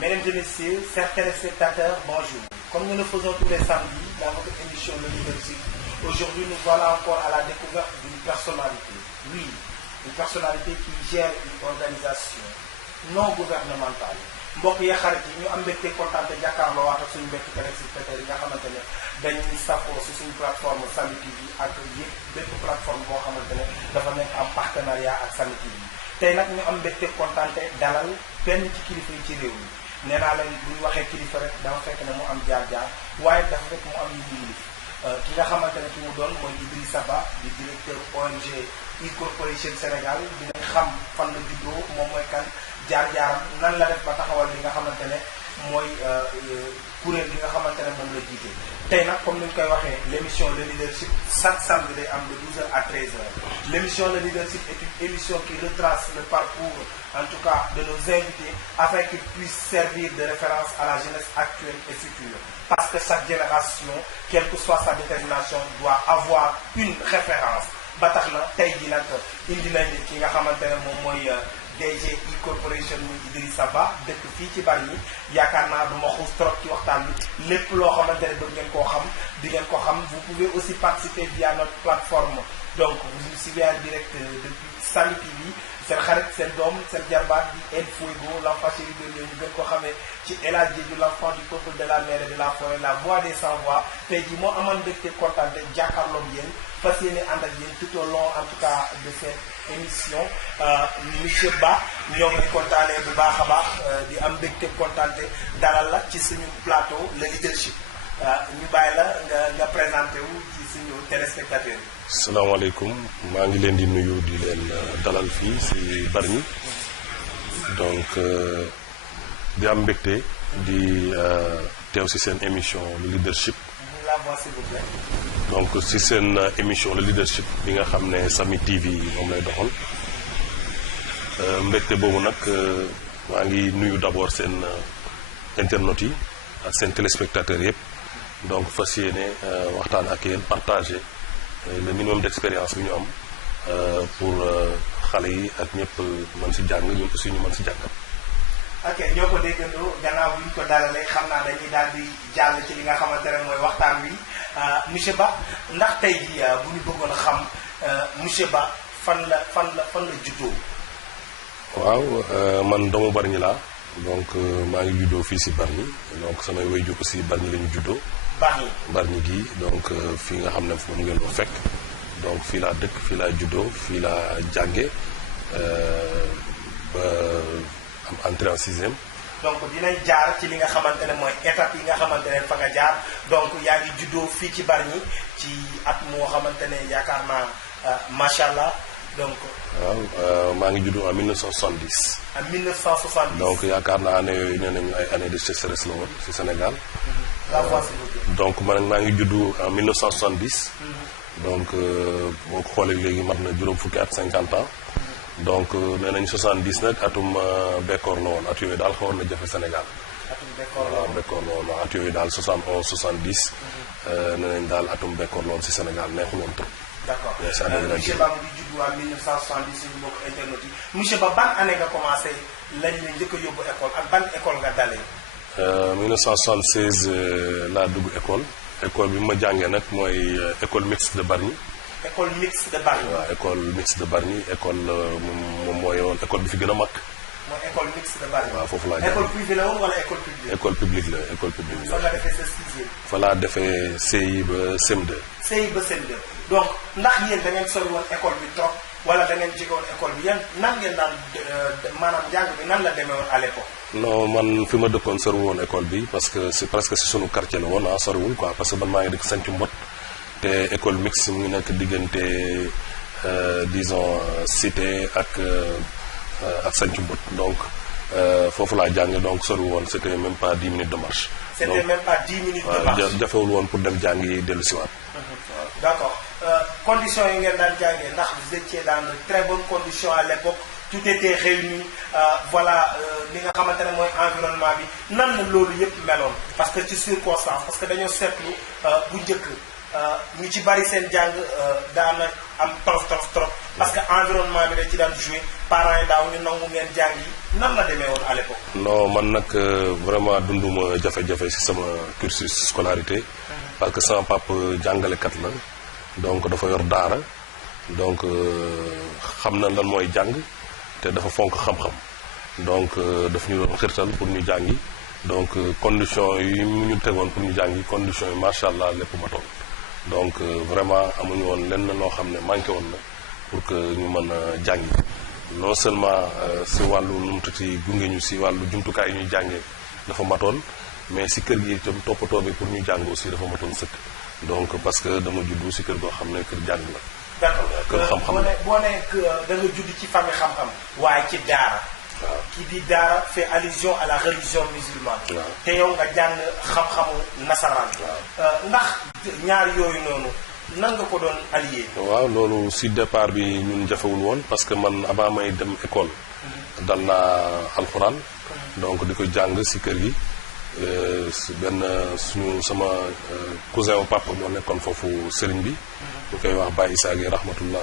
Mesdames et messieurs, chers téléspectateurs, bonjour. Comme nous le faisons tous les samedis dans votre émission Le Leadership, aujourd'hui nous voilà encore à la découverte d'une personnalité. Oui, une personnalité qui gère une organisation non gouvernementale. mbokk yi xarit yi ñu am mbégte kontaante jàkkaarloo waat ak suñu mbokki téléspectateurs yi nga xamante ne dañuy safoo si suñu plateforme Samy TV ak yëpp bépp plateforme boo xamante ne dafa nekk en partenariat ak Samy TV tey nag ñu am mbégte kontaante dalal benn ci kilifa yi ci réew mi nee naa leen bu ñu waxee kilifa rek dafa fekk ne mu am jaar-jaar waaye dafa fekk mu am yu yilif ki nga xamante ne ki mu doon mooy Idrissa Ba di directeur ONG E-Corporation Sénégal dinañ xam fan la juddoo moom mooy kan jaar-jaaram nan la def ba taxawal li nga xamante ne mooy kuréel gi nga xamante ne moom la jiite tey nag comme ni ñu koy waxee l' émission Le Leadership chaque samedi day am de 12h à 13h l' émission Le Leadership est une émission qui retrace le parcours en tout cas de nos invités afin qu'ils puissent servir de référence à la jeunesse actuelle et future parce que chaque génération quelle que soit sa détermination doit avoir une référence ba tax na tey jii nag indi nañ ki nga xamante ne moom mooy DG E-Corporation muy Idrissa Ba dëkk fii ci Bargny yaakaar naa du ma xuus trop ci waxtaan bi lépp loo xamante ne bëgg ngeen koo xam di ngeen ko xam vous pouvez aussi participer via notre plateforme donc vous nous suivez en direct depuis Samy TV seen xarit seen doom seen jarbaat di El Fuego l'enfant chéri de Dieu ñu gën ko xamee ci El Hadj Diédhiou l'enfant du peuple de la mer et de la forêt la voix des sans voix tey jii moo amoon mbégte kontaan te jàkkaarloog yéen fas yéene ànd ak yéen tout au long en tout cas de cette émission monsieur Ba ñoo ngi kontaanee bu baax a baax di am mbégte kontaante dalal la ci suñu plateau Le Leadership ñu bàyyi la nga présenté wu ci suñu téléspectateurs yi. salaamaaleykum maa ngi leen di nuyu di leen dalal fii si Bargny donc di am mbégte di teew si seen émission Le Leadership. la voix s'il vous plaît. donc si seen émission Le Leadership bi nga xam ne Samy TV moom lay doxal mbégte boobu nag maa ngi nuyu d'abord seen internautes yi ak seen téléspectateurs yëpp donc fas yéene waxtaan ak yéen partager le minimum d'expérience bi ñu am pour xale yi ak ñëpp mën si jàng ñun aussi ñu mën si jàngal. ok ñoo ko déggandoo gannaaw bi ñu ko dalalee xam naa dañuy daal di jàll ci li nga xamante ne mooy waxtaan wi monsieur Ba ndax tey jii bu ñu bëggoon a xam monsieur Ba fan la juddoo. waaw man doomu Bargny laa donc maa ngi juddoo fii si Bargny donc samay waajur aussi Bargny la ñu juddoo. Bargny gi donc fii nga xam ne moom ngeen ko fekk donc fii laa dëkk fii laa juddoo fii laa jànge ba am entrée en sixième. donc dinañ jaar ci li nga xamante ne mooy étape yi nga xamante ne fa nga jaar donc yaa ngi juddoo fii ci Bargny ci at moo xamante ne yaakaar naa macha allah donc. waaw maa ngi juddoo en 1970. en 1970 donc yaakaar naa année yooyu nee nañu ay année de sécheresse la woon ci Sénégal. la voix s'il vous plaît. donc man maa ngi juddu en 1970. donc boo ko xoolee léegi mat na juróom fukki at 50 ans. donc nee nañu 70 nag atum bekkoor la woon at yooyu daal xawoon na jafe Sénégal. atum bekkoor la woon bekkoor la woon at yooyu daal 71 70. nee nañu daal atum bekkoor la woon ci Sénégal neexul woon trop. d'accord monsieur Ba mu ngi juddu en 1970 suñu mbokk internet yi monsieur Ba ban année nga commencé lañ la njëkk a yóbbu école ak ban école nga dalee. 1976 laa dugg école bi ma jàngee nag mooy école mixte de Bargny. école mixte de Bargny. waaw école mixte de Bargny école moom mooy woon école bi fi gën a mag. mooy école mixte de Bargny. waaw foofu laa jàngee école privée la woon wala école publique. école publique la école publique la. fa nga defee sa sixième. fa laa defee CI ba CM2. CI ba CM2 donc ndax yéen da ngeen sori woon école bi trop wala da ngeen jege woon école bi yan nan ngeen daan maanaam njàng bi nan la demee woon à l'époque. non man fi ma dëkkoon soriwul woon école bi parce que c'est presque si sunu quartier la woon soriwul quoi parce que man maa ngi dëkk Santhiou Mbot te école mixte mu ngi nekk diggante disons cité ak Santhiou Mbot donc foofu laa jànge donc soriwul woon c'était même pas 10 minutes de marche. c'était donc, même pas 10 minutes de marche. jafewul woon pour dem jàngi dellu siwaat. d'accord conditions yi ngeen daan jàngee ndax vous étiez dans de très bonnes conditions à l'époque tout était réuni voilà li nga xamante ne mooy environnement bi nan la loolu yëpp meloon parce que ci circonstance parce que dañoo seetlu bu njëkk ñu ci bari seen jàng daana am trop parce que environnement bi da ci daan jouer parents yi daaw ñu nangu ngeen jàng yi nan la demee woon à l'époque. non man nag vraiment dunduma jafe-jafe ci sama cursus scolarité. parce que sama papa jàngalekat la donc dafa yor daara donc xam na lan mooy jàng te dafa fonk xam-xam donc daf ñu doon xirtal pour ñu jàngi donc conditions yi mu ñu tegoon pour ñu jàngi conditions yi macha allah lépp matoon donc vraiment amuñu woon lenn loo xam ne manqué woon na pour que ñu mën a jàngi non seulement si wàllu nu mu tuuti gunge ñu si wàllu jumtukaay yi ñuy jàngee dafa matoon mais si kër gi itam toppatoo bi pour ñu jàng aussi dafa matoon sëkk donc parce que dama juddu si kër goo xam ne kër jàng la. d'accord kër xam-xam boo nee da nga judd ci famille xam-xam. waaye ci daara. waaw qui dit daara fait allusion à la religion musulmane. waaw te yow nga jàng xam-xamu nasaraan. waaw ndax ñaar yooyu noonu nan nga ko doon allié. waaw loolu si départ bi ñun jafewul woon parce que man avant may dem école. dal naa alxuraan. donc di ko jàng si kër gi. benn sama cousin wu papa moo nekkoon foofu sëriñ bi. ñu koy wax Baye Issa Gueye rahmatullah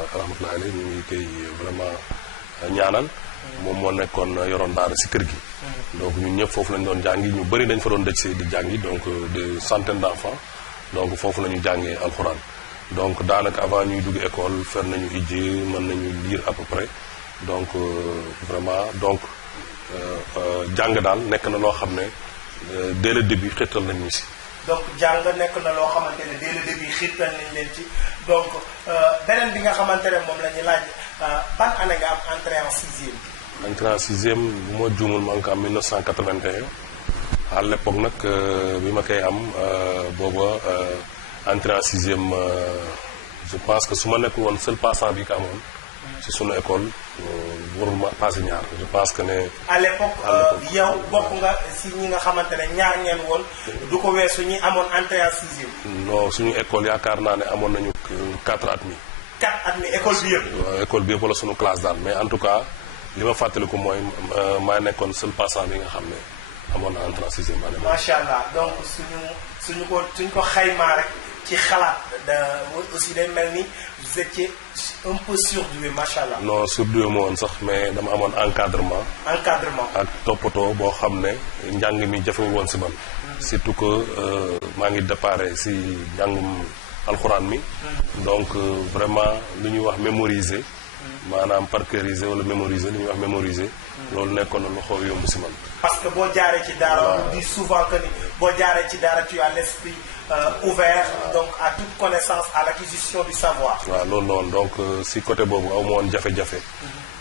alayhi ñu ngi koy vraiment ñaanal. moom moo nekkoon yoroon daara si kër gi. donc ñun ñëpp foofu lañ doon jàngi ñu bëri dañ fa doon dëj si di jàngi donc des centaines d'enfants donc foofu la ñu jàngee alxuraan. donc daanaka avant ñuy dugg école fer nañu ijji mën nañu lire à peu près donc vraiment donc jàng daal nekk na loo xam ne dès le début xirtal nañ ñu si. donc jàng nekk na loo xamante ne dès le début xirtal nañ leen ci donc beneen bi nga xamante ne moom la ñuy laaj ban année nga am entrée en sixième. entrée en sixième bu ma juumul ma ngi ko am 1981 à l'époque nag bi ma koy am booba entrée en sixième je pense que su ma nekkul woon seul passant bi ko amoon ci sunu école warul ma passé ñaar je pense que ne. à l'époque yow bokk nga si ñi nga xamante ne ñaar ngeen woon du ko weesu ñi amoon entrée en sixième. non suñu école yaakaar naa ne amoon nañu 4 at mi. 4 at mi école bi yëpp. école bi yëpp wala suñu classe daal mais en tout cas li ma fàttaliku mooy maa nekkoon seul passant bi nga xam ne amoon na entrée en sixième année. macha allah donc suñu ko xaymaa rek ci xalaat aussi day mel ni vous étiez un peu surdoué macha allah. non surdoué ma woon sax mais dama amoon encadrement. ak toppatoo boo xam ne njàng mi jafewul woon si man. surtout que maa ngi déparé si njàngum alxuraan mi. donc vraiment lu ñuy wax mémoriser. maanaam parcœuriser wala mémoriser li ñuy wax mémoriser. loolu nekkoon na lu xaw yomb si man. parce que boo jaaree ci daara. on dit souvent que ni boo jaaree ci daara tu as l'esprit ouvert donc à toute connaissance à l'acquisition du savoir. waaw loolu noonu donc si côté boobu aw ma woon jafe-jafe.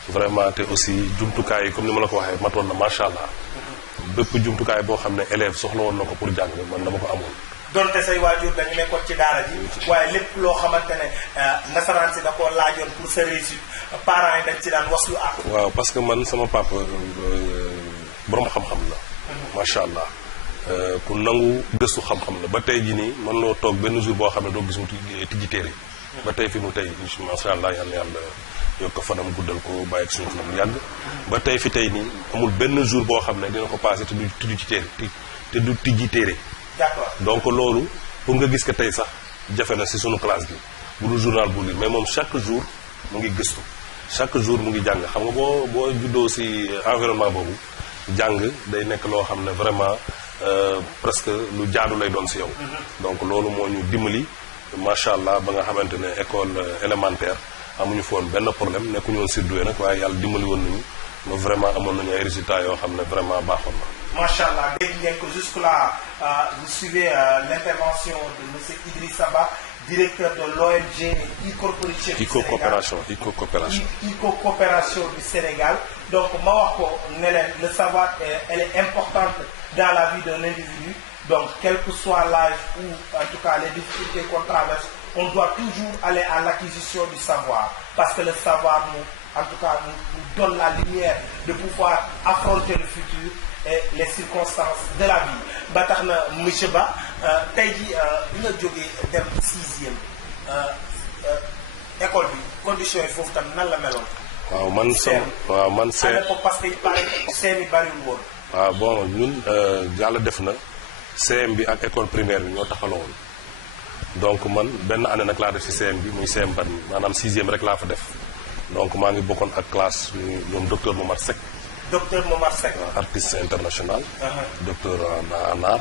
vraiment te aussi jumtukaay yi comme ni ma la ko waxee matoon na macha allah. bépp jumtukaay boo xam ne élève soxla woon na ko pour jàng man dama ko amoon. donte say waajur dañu nekkoon ci daara ji waaye lépp loo xamante ne nasaraan si da koo laajoon pour sa réussite parents yi dañ ci daan waslu ak. waaw parce que man sama papa borom xam-xam la. macha allah ku nangu gëstu xam-xam la ba tey jii nii mën loo toog benn jour boo xam ne doo gis mu tijji téere. ba tey fi mu tey macha allah yal na yàlla yokk ko fanam guddal ko bàyyi suñu fanam yàgg. ba tey fi tey nii amul benn jour boo xam ne dina ko passé te du tijji ci téere te du tijji téere. d'accord donc loolu pour nga gis que tey sax jafe na si sunu classe bi bu dul journal bu lire mais moom chaque jour mu ngi gëstu chaque jour mu ngi jàng xam nga boo juddoo si environnement boobu jàng day nekk loo xam ne vraiment presque lu jaadu lay doon si yow. donc loolu moo ñu dimbali macha allah ba nga xamante ne école élémentaire amuñu foon benn problème nekkuñu woon surdoué nag waaye yàlla dimbali woon nañu ba vraiment amoon nañu ay résultats yoo xam ne vraiment baaxoon na. Machallah, dès que jusque-là, vous suivez l'intervention de M. Idrissa Ba, directeur de l'ONG Eco-Coopération du Sénégal. Donc, le savoir, elle est importante dans la vie d'un individu. Donc, quel que soit l'âge ou en tout cas les difficultés qu'on traverse, on doit toujours aller à l'acquisition du savoir. Parce que le savoir, en tout cas, nous donne la lumière de pouvoir affronter le futur et les circonstances de la vie. ba tax na monsieur Ba tey jii bi nga jógee dem sixième école bi conditions yi foofu tam nan la meloon. waaw man à l'époque parce que il paraît CM yi bariwul woon. waaw bon ñun yàlla def na CM bi ak école primaire bi ñoo taxaloo woon donc man benn année nag laa def ci CM bi muy CM Bargny maanaam sixième rek laa fa def donc maa ngi bokkoon ak classe ñoom docteur Momar Seck docteur Momar Seck. artiste international. docteur en art.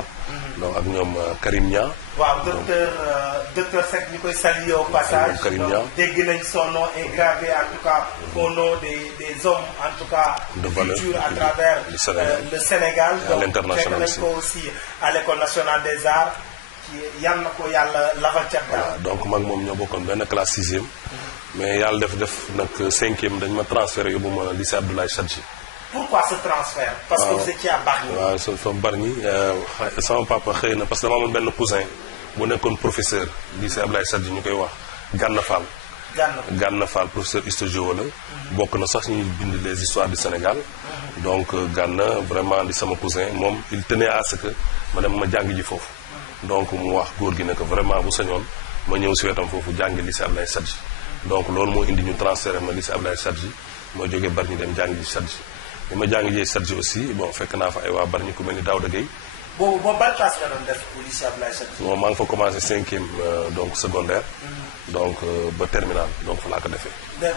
donc ak ñoom Karim Nia. waaw docteur Seck ñu koy saluer au passage. Karim Nia dégg nañ son nom est gravé en tout cas au nom des hommes en tout cas. de valeur culture à travers le Sénégal. à l'international donc fekk nañ ko aussi à l'école nationale des arts. yàlla na ko yàlla lafal cat daal. voilà donc mag moom ñoo bokkoon benn classe 6e. mais yàlla def nag 5e dañ ma transféré yóbbu ma lycée Abdoulaye Sadji. pourquoi ce transfert. parce que vous étiez à Bargny. waaw fa Bargny sama papa xëy na parce que dama amoon benn cousin bu nekkoon professeur lycée Abdoulaye Sadji ñu koy wax Gana Fall. Gana Fall professeur histoire la. bokk na sax ñuy bind les histoires du Sénégal. donc Gana vraiment di sama cousin moom il tenait à ce que ma dem ma jàng ji foofu. donc mu wax góor gi ne que vraiment bu sañoon ma ñëw si wetam foofu jàngi lycée Abdoulaye Sadji. donc loolu moo indi ñu transféré ma lycée Abdoulaye Sadji ma jógee Bargny dem jàngi ji Sadji. bi ma jàngi ji Sadji aussi bon fekk naa fa ay waa Bargny ku mel ni Daouda Gueye. boobu ban classe nga doon def au lycée Abdoulaye Sadji. bon maa ngi fa commencé 5e donc secondaire. donc ba terminal donc fa laa ko defee.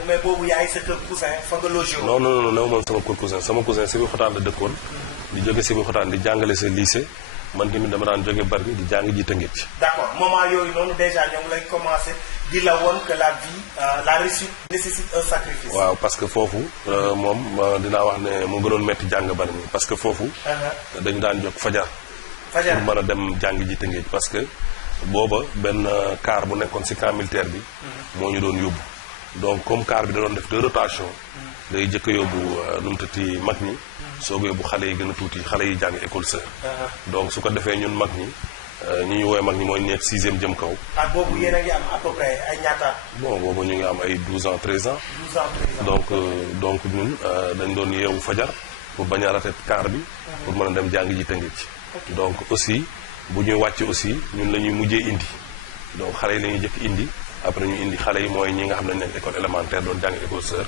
mais boobu yaay sa kër cousin fa nga logé woon. non non non néew moom sama kër cousin sama cousin Sébikotane la dëkkoon. di jóge Sébikotane di jàngale sa lycée. man tamit dama daan jóge Bargny di jàng ji Tëngéej. d'accord moment yooyu noonu déjà ñoo ngi lay commencé di la woon que la vie la réussite nécessite un sacrifice. waaw parce que foofu moom dinaa wax ne mu gënoon metti jàng Bargny parce que foofu. dañu daan jóg fajar. pour mën a dem jàng ji Tëngéej parce que booba benn car bu nekkoon ci camp militaire bi. moo ñu doon yóbbu. donc comme car bi da doon def de rotation. day jëkk a yóbbu nu mu tëtti mag ñi. soog a yóbbu xale yi gën a tuuti xale yi jàng école sœur. donc su ko defee ñun mag ñi ñi ñu woowee mag ñi mooy nekk 6e jëm kaw. boobu yéen a ngi am à peu près ay ñaata. bon boobu ñu ngi am ay 12 ans 13 ans. 12 ans 13 ans donc ñun dañ doon yeewu fajar pour bañ a rater car bi. pour mën a dem jàng ji Tëngéej. donc aussi bu ñuy wàcc aussi ñun la ñuy mujjee indi. donc xale yi la ñuy jëkk indi après ñu indi xale yi mooy ñi nga xam ne nekk école élémentaire doon jàng école sœur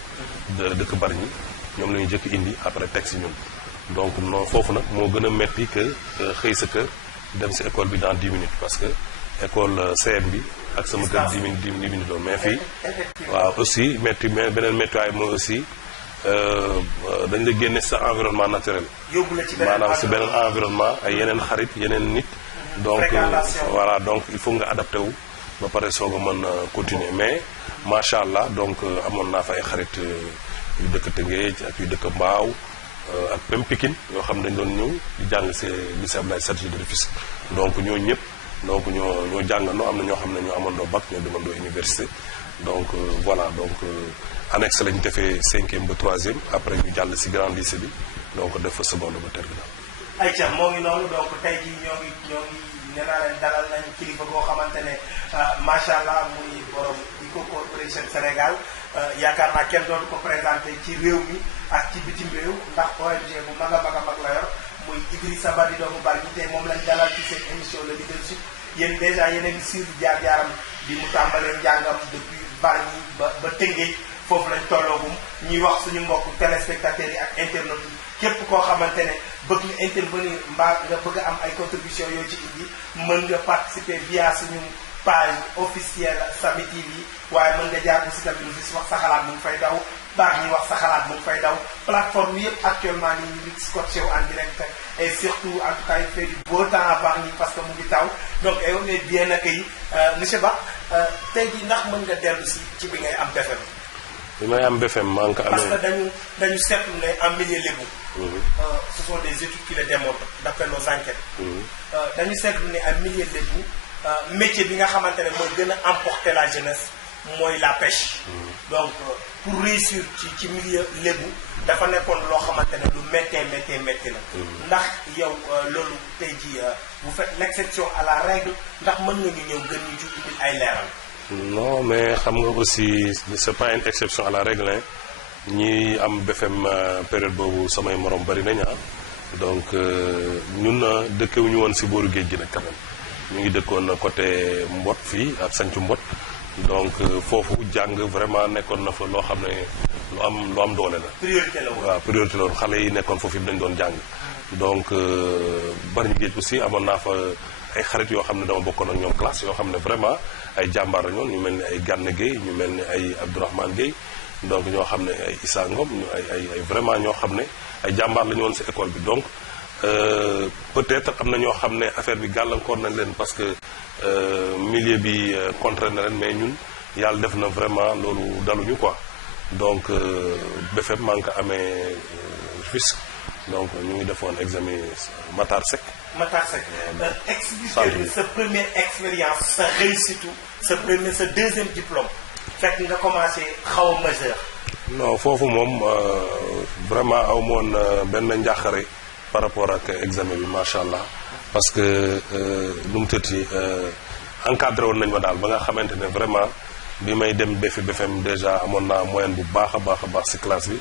de dëkk Bargny ñoom la ñuy jëkk indi après teg si ñun. donc non foofu nag moo gën a metti que xëy sa kër dem si école bi dans 10 minutes parce que école CM bi ak sama kër 10 minutes doon mais fii waaw aussi metti mais beneen méttiwaay mooy aussi dañ la génne sa environnement naturel. yóbbu la ci maanaam si beneen environnement ay yeneen xarit yeneen nit. donc voilà donc il faut nga adapté wu ba pare soog a mën continuer mais macha allah donc amoon naa fa ay xarit yu dëkk Tëngéej ak yu dëkk Mbaaw ak même Pikine yoo xam ne dañ doon ñëw di jàng si lycée Abdoulaye Sadji de Rufisque donc ñooñu ñëpp donc ñoo jàngandoo am na ñoo xam ne ñoo amandoo bac ñoo demandoo université donc voilà donc annexe lañu defee 5e ba 3e après ñu jàll si grand lycée bi donc def fa seconde ba terminal. ayca moo ngi noonu donc tey jii ñoo ngi nee naa leen dalal nañu kilifa goo xamante ne macha allah muy borom Eco Corporation Sénégal yaakaar naa kenn doon ko présenté ci réew mi ak ci bitim réew ndax ONG bu mag a mag la yor muy Idrissa Ba di doomu Bargny te moom lañ dalal ci seen émission le leadership yéen déjà yéen a ngi suivre jaar-jaaram bi mu tàmbalee njàngam depuis Bargny ba Tëngéej foofu lañ tolloogum ñuy wax suñu mbokk téléspectateurs yi ak internautes yi képp koo xamante ne bëgg nga intervenir mbaa nga bëgg a am ay contribution yoo ci indi mën nga participer via suñu page officielle Samy TV waaye mën nga jaar aussi tamit lu fi wax sa xalaat mu ngi fay daw Bargny wax sa xalaat mu ngi fay daw plateforme yëpp actuellement nii ñu ngi scotché en direct et surtout en tout cas il fait du beau temps à Bargny parce que mu ngi taw donc on est bien accueilli monsieur Ba tey jii ndax mën nga dellu si ci bi ngay am BFM. bi may am BFM maa ngi ko amee parce que dañu seetlu ne en milieu lébu. ce sont des études qui le démontrent d'après nos enquêtes. dañu seetlu ne en milieu lébu métier bi nga xamante ne mooy gën a emporter la jeunesse mooy la pêche. donc pour réussir ci milieu lébu dafa nekkoon loo xamante ne lu métti la. ndax yow loolu tey jii vous faites l'exception à la règle ndax mën nga ñu ñëw gën ñu ci indil ay leeral. non mais xam nga aussi c'est pas une exception à la règle hein ñi am BFM période boobu samay morom bari nañ donc ñun dëkkewuñu woon si booru géej gi nag quand même ñu ngi dëkkoon côté Mbot fii ak Sancu Mbot donc foofu jàng vraiment nekkoon na fa loo xam ne lu am doole la. priorité la woon waaw priorité la woon xale yi nekkoon foofu yëpp dañ doon jàng donc Bargny géej aussi amoon naa fa ay xarit yoo xam ne dama bokkoon ak ñoom classe yoo xam ne vraiment ay jàmbaar la ñoon ñu mel ni ay Gana Gueye ñu mel ni ay Abdourahmane Gueye donc ñoo xam ne ay Issa Ngom ay vraiment ñoo xam ne ay jàmbaar la ñu woon si école bi donc peut-être am na ñoo xam ne affaire bi gàllankoor nañ leen parce que milieu bi contraint na leen mais ñun yàlla def na vraiment loolu daluñu quoi donc BFEM maa ngi ko amee Rufisque donc ñu ngi defoon examen Matar Seck. Matar Seck expliquer sa première expérience sa réussite sa deuxième diplôme fekk nga commencé xaw a majeur. non foofu moom vraiment aw moon benn njàqare par rapport ak examen bi macha allah parce que nu mu tëddee encadré woon nañu ma daal ba nga xamante ne vraiment bi may dem BFEM déjà amoon naa moyenne bu baax a baax ci classe bi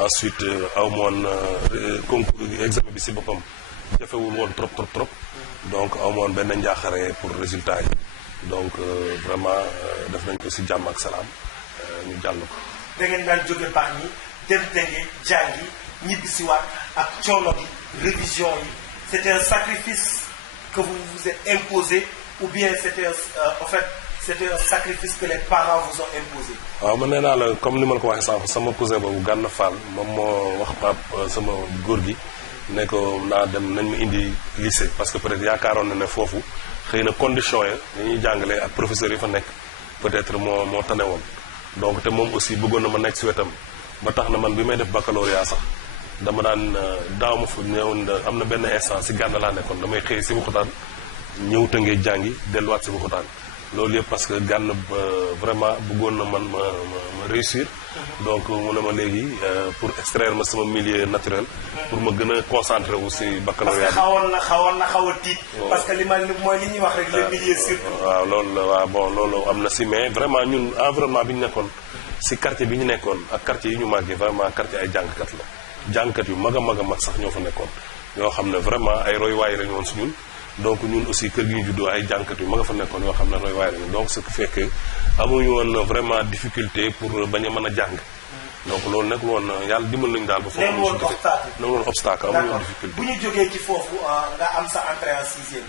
ensuite aw moon concours examen bi ci boppam jafewul woon trop donc aw moon benn njaaxare pour résultat yi donc vraiment def nañ ko ci jàmm ak salaam ñu jàll ko. da ngeen daan jóge baax ñi dem denge jàngi ñibbisiwaat ak coono gi révision yi c'était un sacrifice que vous vous êtes imposé ou bien c'était un sacrifice que les parents vous ont imposé. waaw man nee naa la comme ni ma la ko waxee sànq sama cousin boobu Gana Fall moom moo wax pap sama góor gi ne ko naa dem nañ ma indi lycée parce que peut-être yaakaaroon na ne foofu xëy na condition ya ñuy jàngalee ak professeurs yi fa nekk peut-être moo tane woon donc te moom aussi bëggoon na ma nekk ci wetam ba tax na man bi may def baccalauréat sax dama daan daaw ma fa ñëwoon am na benn instant ci Gana laa nekkoon damay xëy ci Sébikotane ñëw Tëngéej jàngi delluwaat Sébikotane loolu yëpp parce que Gana vraiment bëggoon na man ma réussir donc mu ne ma léegi pour extraire ma sama milieu naturel pour ma gën a concentrer wu ci baccalauréat bi. parce que xawoon na xaw a tiit. parce que mooy li ñuy wax rek le milieu surtout. waaw loolu la waaw bon loolu am na ci mais vraiment ñun environnement bi ñu nekkoon ci quartier bi ñu nekkoon ak quartier yi ñu màggee vraiment quartier ay jàngkat la jàngkat yu mag a mag sax ñoo fa nekkoon ñoo xam ne vraiment ay royuwaay lañu woon ci ñun. donc ñun aussi kër gi ñu juddoo ay jànkat yu ma nga fa nekkoon yoo xam ne roy waaye lañu donc ce qui fait que amuñu woon vraiment difficulté pour bañ a mën a jàng donc loolu nekk woon yàlla dimbal nañu daal ba foofu amuñu woon obstacle amuñu woon difficulté. bu ñu jógee ci foofu nga am sa entrée en sixième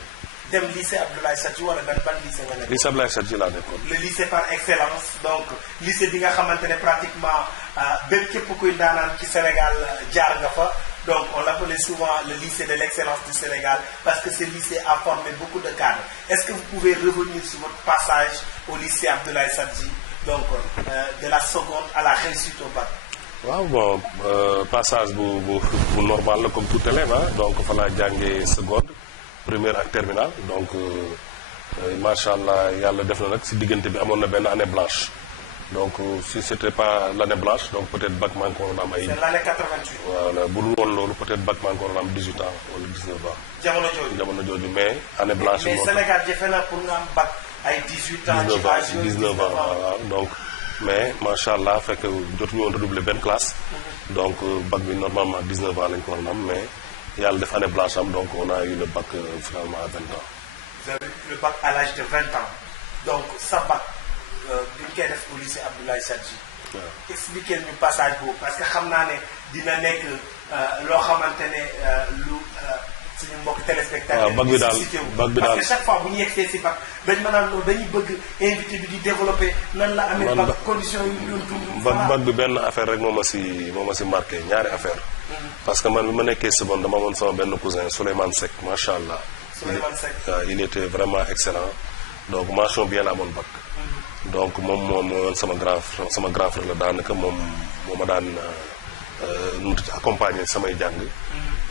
dem lycée Abdoulaye Sadji wala ban lycée nga nekk. lycée Abdoulaye Sadji laa nekkoon. le lycée par excellence donc lycée bi nga xamante ne pratiquement bépp képp kuy ndaanaan ci Sénégal jaar nga fa. Donc on l'appelait souvent le lycée de l'excellence du Sénégal parce que ce lycée a formé beaucoup de cadres. Est-ce que vous pouvez revenir sur votre passage au lycée Abdoulaye Sadji, donc de la seconde à la réussite au bac? waaw bon passage bu normal la comme tout élève donc fa laa jàngee seconde première ak terminale donc macha allah yàlla def na nag ci diggante bi amoon na benn année blanche. donc si c'était pas l'année blanche donc peut-être bac maa ngi ko waroon am ay. c'est l'année 88. voilà bu dul woon loolu peut-être bac maa ngi ko waroon am 18 ans wala 19 ans. jamono jooju mais année blanche. mais Sénégal jafe na pour nga am bac ay 18 ans. 19 ans waaw donc mais macha allah fekk jotuñu woon redoubler benn classe. donc bac bi normalement 19 ans lañ ko waroon am mais yàlla def année blanche am donc on a eu le bac finalement à 20 ans. vous avez eu le bac à l'âge de 20 ans donc sa bac. bi ñu koy def au lycée Abdoulaye Sadji. expliquer ñu passage boobu parce que xam naa ne dina nekk loo xamante ne lu suñu mbokk téléspectateur. waaw bac bi daal parce que chaque fois bu ñu yegsee si bac dañ mën a dañuy bëgg invité bi di développer nan la amee bac condition yi ñu doon bac bi benn affaire rek moo ma si marqué ñaari affaire parce que man bi ma nekkee seconde dama amoon sama benn cousin Souleymane Seck macha allah. Souleymane Seck il était vraiment excellent donc mention bien la amoon bac. donc moom sama grand frère la daanaka moom moo ma daan nu accompagner samay jàng.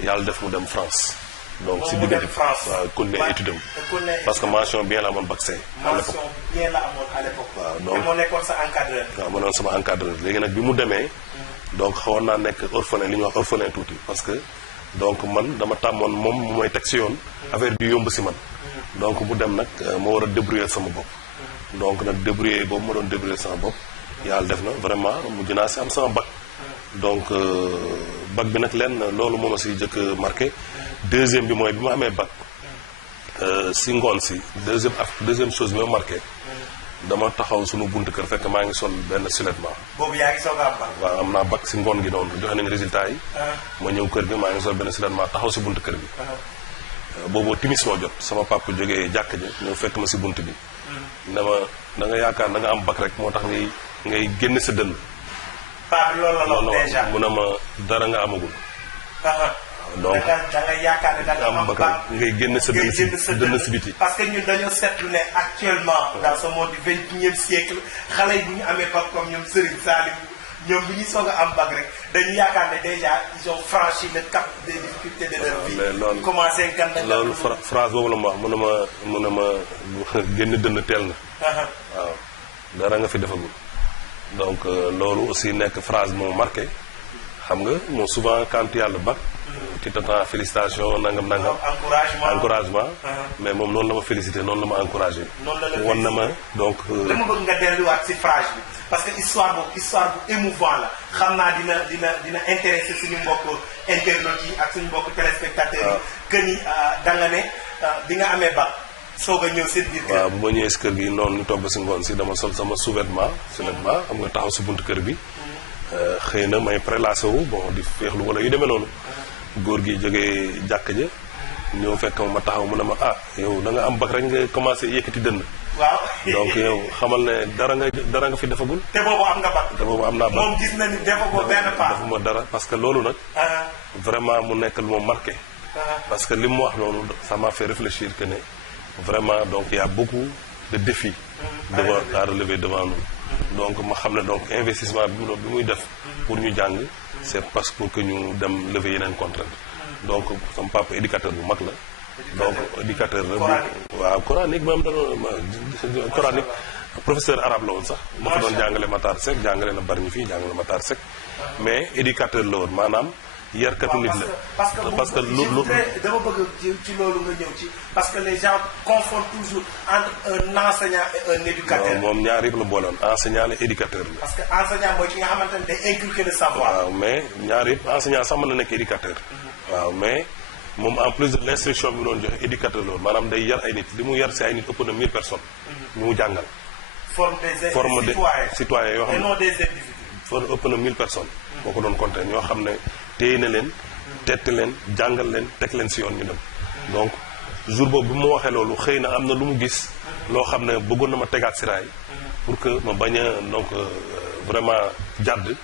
yàlla def mu dem France. donc si diggante waaw continuer étude am parce que mention bien la amoon bac C. mention bien la amoon à l'époque. waaw donc moo nekkoon sa encadreur. waaw moo nekkoon sama encadreur léegi nag bi mu demee. donc xawoon naa nekk orphelin li ñuy wax orphelin tuuti parce que donc man dama tàmmoon moom mooy teg si yoon. affaire bi yomb si man. donc mu dem nag ma war a débrouiller sama bopp. donc nag débrouiller boobu ma doon débrouiller sama bopp yàlla def na vraiment mujj naa si am sama bac donc bac bi nag lenn loolu moo ma si jëkk marqué deuxième bi mooy bi ma amee bac si ngoon si deuxième chose bi ma marqué dama taxaw suñu buntu kër fekk maa ngi sol benn soulèvement. boobu yaa ngi soog a am bac. waaw am naa bac si ngoon gi noonu joxe nañu résultat yi. ma ñëw kër gi maa ngi sol benn soulèvement taxaw si buntu kër gi. boobu timis moo jot sama papa jógee jàkk ji ñëw fekk ma si bunt bi. ne ma da nga yaakaar da nga am bac rek moo tax ngay génn sa dënn paa bi loolu la lool déjà mu ne ma dara nga amagul. donc da nga yaakaar ne da nga am bac ngay génn sa dënn si biti. parce que ñun dañoo seetlu ne actuellement dans ce monde du 21e siècle xale yi bu ñu amee bac comme ñoom Serigne Salim ñoom bi ñuy soog a am bac rek dañu yaakaar ne déjà ils ont franchi le cap des difficultés de leur vie. loolu commencé gan na loolu phrase boobu la ma wax mu ne ma génn dënn teel na. waaw dara nga fi defagul. donc loolu aussi nekk phrase moo marqué xam nga moom souvent quand yàlla bac. tu t'attends félicitation nangam. encouragement. mais moom noonu la ma félicité noonu la ma encouragé. won na ma donc. dama bëgg nga delluwaat ci phrase bi parce que histoire bu émouvant la xam naa dina intéressé suñu mbokk internautes yi ak suñu mbokk téléspectateurs yi. que ni da nga ne bi nga amee bac soog a ñëw seen biir kër. waaw bu ma ñëwee si kër gi noonu ñu toog ba si ngoon si dama sol sama sous-vêtement xam nga taxaw si buntu kër bi. xëy na may prélassé wu bon di féexlu wala yu demee noonu. góor gi jógee jàkk ja ñëw fekk ma taxaw mu ne ma yow da nga am bac rek nga commencé yëkkati dënn. waaw donc yow xamal ne dara nga fi defagul. te boobu am nga bac. te boobu am naa bac moom gis na ni defagoo benn pas. defuma dara parce que loolu nag. vraiment mu nekk lu ma marqué. parce que li mu wax noonu ça m'a fait réfléchir que ne vraiment donc il y a beaucoup de défis. à relever devant nous. donc ma xam ne donc investissement bi muy def pour ñu jàng. c'est parce que pour que ñu dem lever yeneen contrainte donc sama papa éducateur bu mag la. donc éducateur la. waaw coranique moom coranique professeur arabe la woon sax. ma fa doon jàngale Matar Seck jàngale na Bargny fii jàngale Matar Seck mais éducateur la woon maanaam yarkatu nit la. parce que dama bëgg ci loolu nga ñëw ci parce que les gens confondent toujours entre un enseignant et un éducateur. moom ñaar yëpp la boolewoon enseignant la éducateur la. parce que enseignant mooy ki nga xamante ne day inculquer le savoir. waaw mais ñaar yëpp enseignant sax mën na nekk éducateur. waaw mais moom en plus de l'instruction bi mu doon joxe éducateur la woon maanaam day yar ay nit li mu yar si ay nit ëpp na 1000 personnes. ñu mu jàngal. forme des citoyens yoo xam ne et non des individus. forme ëpp na 1000 personnes. boo ko doon compter ñoo xam ne téye na leen. tette leen jàngal leen teg leen si yoon ñu dem. donc jour boobu bi mu waxee loolu xëy na am na lu mu gis. loo xam ne bëggoon na ma tegaat si raay. pour que ma bañ a donc vraiment jàdd